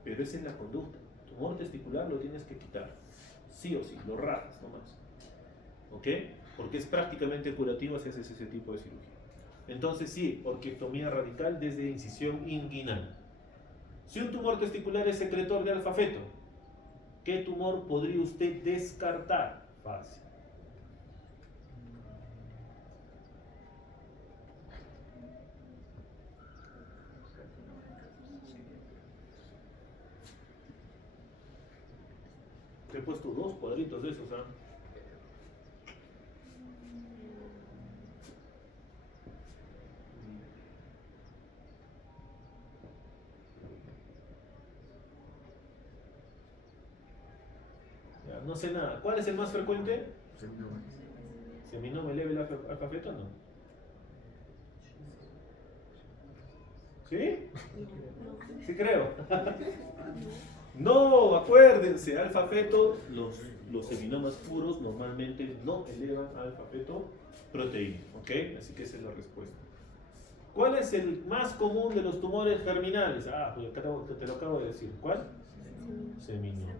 pero esa es la conducta. Tumor testicular lo tienes que quitar, sí o sí, lo rajas nomás. ¿Ok? Porque es prácticamente curativo si haces ese tipo de cirugía. Entonces sí, orquiectomía radical desde incisión inguinal. Si un tumor testicular es secretor de alfa-feto, ¿qué tumor podría usted descartar? Fácil. Te he puesto 2 cuadritos de esos, ¿ah? Ya, no sé nada. ¿Cuál es el más frecuente? Seminoma leve alfa-feto, ¿no? ¿Sí? Sí creo. No, acuérdense, alfa-feto, los seminomas puros normalmente no elevan alfa-feto proteína, ¿ok? Así que esa es la respuesta. ¿Cuál es el más común de los tumores germinales? Ah, pues te lo acabo de decir. ¿Cuál? Seminoma.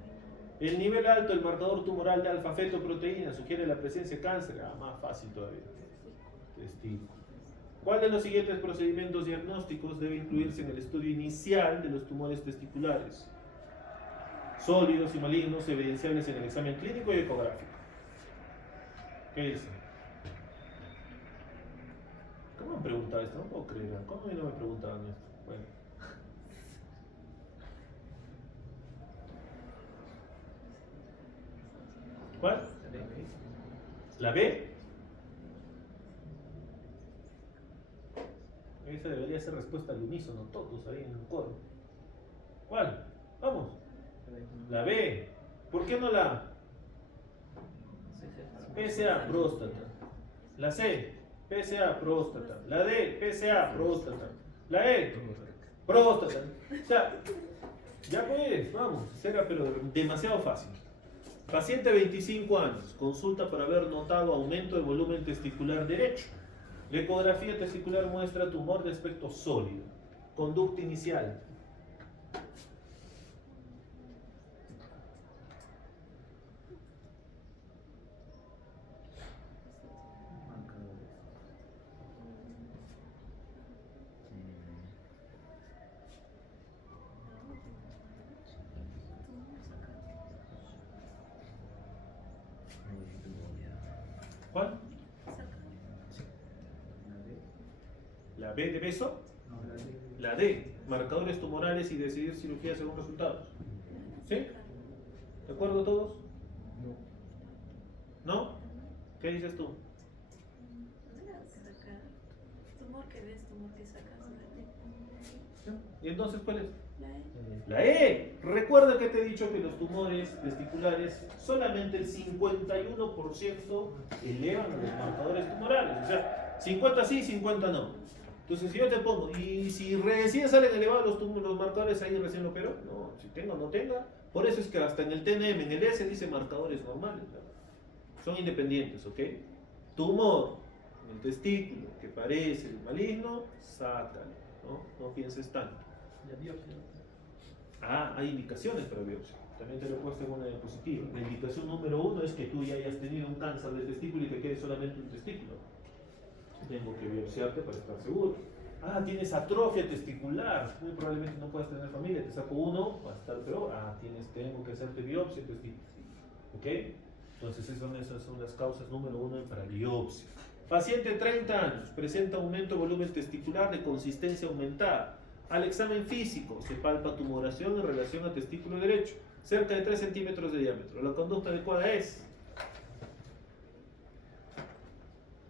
El nivel alto del marcador tumoral de alfa-feto proteína sugiere la presencia de cáncer. Ah, más fácil todavía. Testículo. ¿Cuál de los siguientes procedimientos diagnósticos debe incluirse en el estudio inicial de los tumores testiculares? Sólidos y malignos evidenciables en el examen clínico y ecográfico. ¿Qué dice? ¿Cómo me han preguntado esto? No puedo creer. ¿Cómo a mí no me preguntaban esto? Bueno. ¿Cuál? ¿La B? Esa debería ser respuesta al unísono, todos ahí en un coro. ¿Cuál? Vamos. La B. ¿Por qué no la A? PSA, próstata. La C, PSA, próstata. La D, PSA, próstata. La E, Próstata. O sea, ya pues, vamos, será pero demasiado fácil. Paciente 25 años, consulta para haber notado aumento de volumen testicular derecho. La ecografía testicular muestra tumor de aspecto sólido. Conducta inicial. ¿Cuál? La B de beso. La D, marcadores tumorales y decidir cirugía según resultados. ¿Sí? ¿De acuerdo todos? ¿No? ¿Qué dices tú? Tumor que ves, tumor que sacas. ¿Y entonces cuál es? La E. La E. Recuerda que te he dicho que los tumores testiculares solamente el 51% elevan a los marcadores tumorales. O sea, 50 sí, 50 no. Entonces, si yo te pongo, y si recién salen elevados los marcadores, ahí recién lo opero. No, si tenga o no tenga. Por eso es que hasta en el TNM, en el S dice marcadores normales. ¿Verdad? Son independientes, ¿ok? Tumor en el testículo que parece maligno, sácalo. No pienses tanto. La biopsia. Ah, hay indicaciones para biopsia. También te lo he puesto en una diapositiva. La indicación número 1 es que tú ya hayas tenido un cáncer de testículo y te quede solamente un testículo. Tengo que biopsiarte para estar seguro. Ah, tienes atrofia testicular. Muy probablemente no puedas tener familia. Te saco uno, va a estar peor. Ah, tengo que hacerte biopsia de testículo. ¿Ok? Entonces esas son las causas número 1 para biopsia. Paciente 30 años, presenta aumento de volumen testicular de consistencia aumentada. Al examen físico se palpa tumoración en relación al testículo derecho, cerca de 3 centímetros de diámetro. La conducta adecuada es...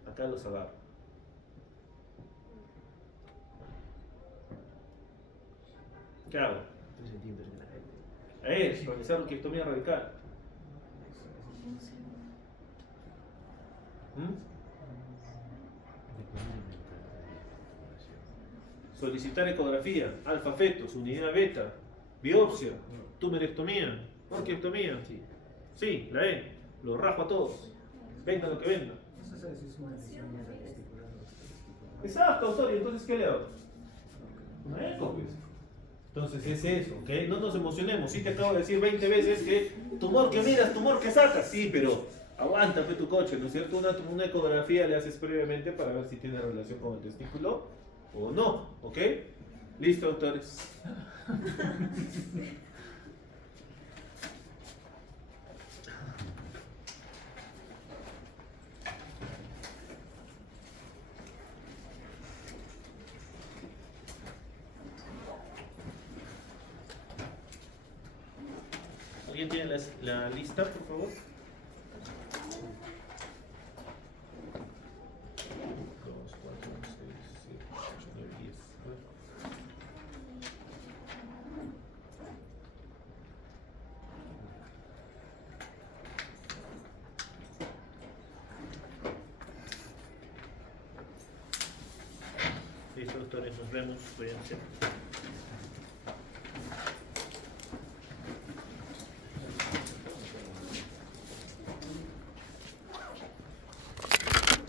Acá los agarro. ¿Qué hago? 3 centímetros en la gente. Realizar orquiectomía radical. Solicitar ecografía, alfa fetos, unidad beta, biopsia, tumerectomía, orquiectomía. Sí, la E. Los rajo a todos. Venga lo que venga. Eso sabes si es una lesión testicular o testicular. Exacto, Osorio. Entonces, ¿qué le hago? Una eco, pues. Entonces es eso, ¿ok? No nos emocionemos. Sí te acabo de decir 20 veces que tumor que miras, tumor que sacas. Sí, pero aguanta tu coche, ¿no es cierto? Una ecografía le haces previamente para ver si tiene relación con el testículo o no, ¿ok? Listo, doctores. ¿Alguien tiene la lista, por favor? 2, 4, 6, 7, 8, 9, 10. Listo, doctores, nos vemos. Cuídense.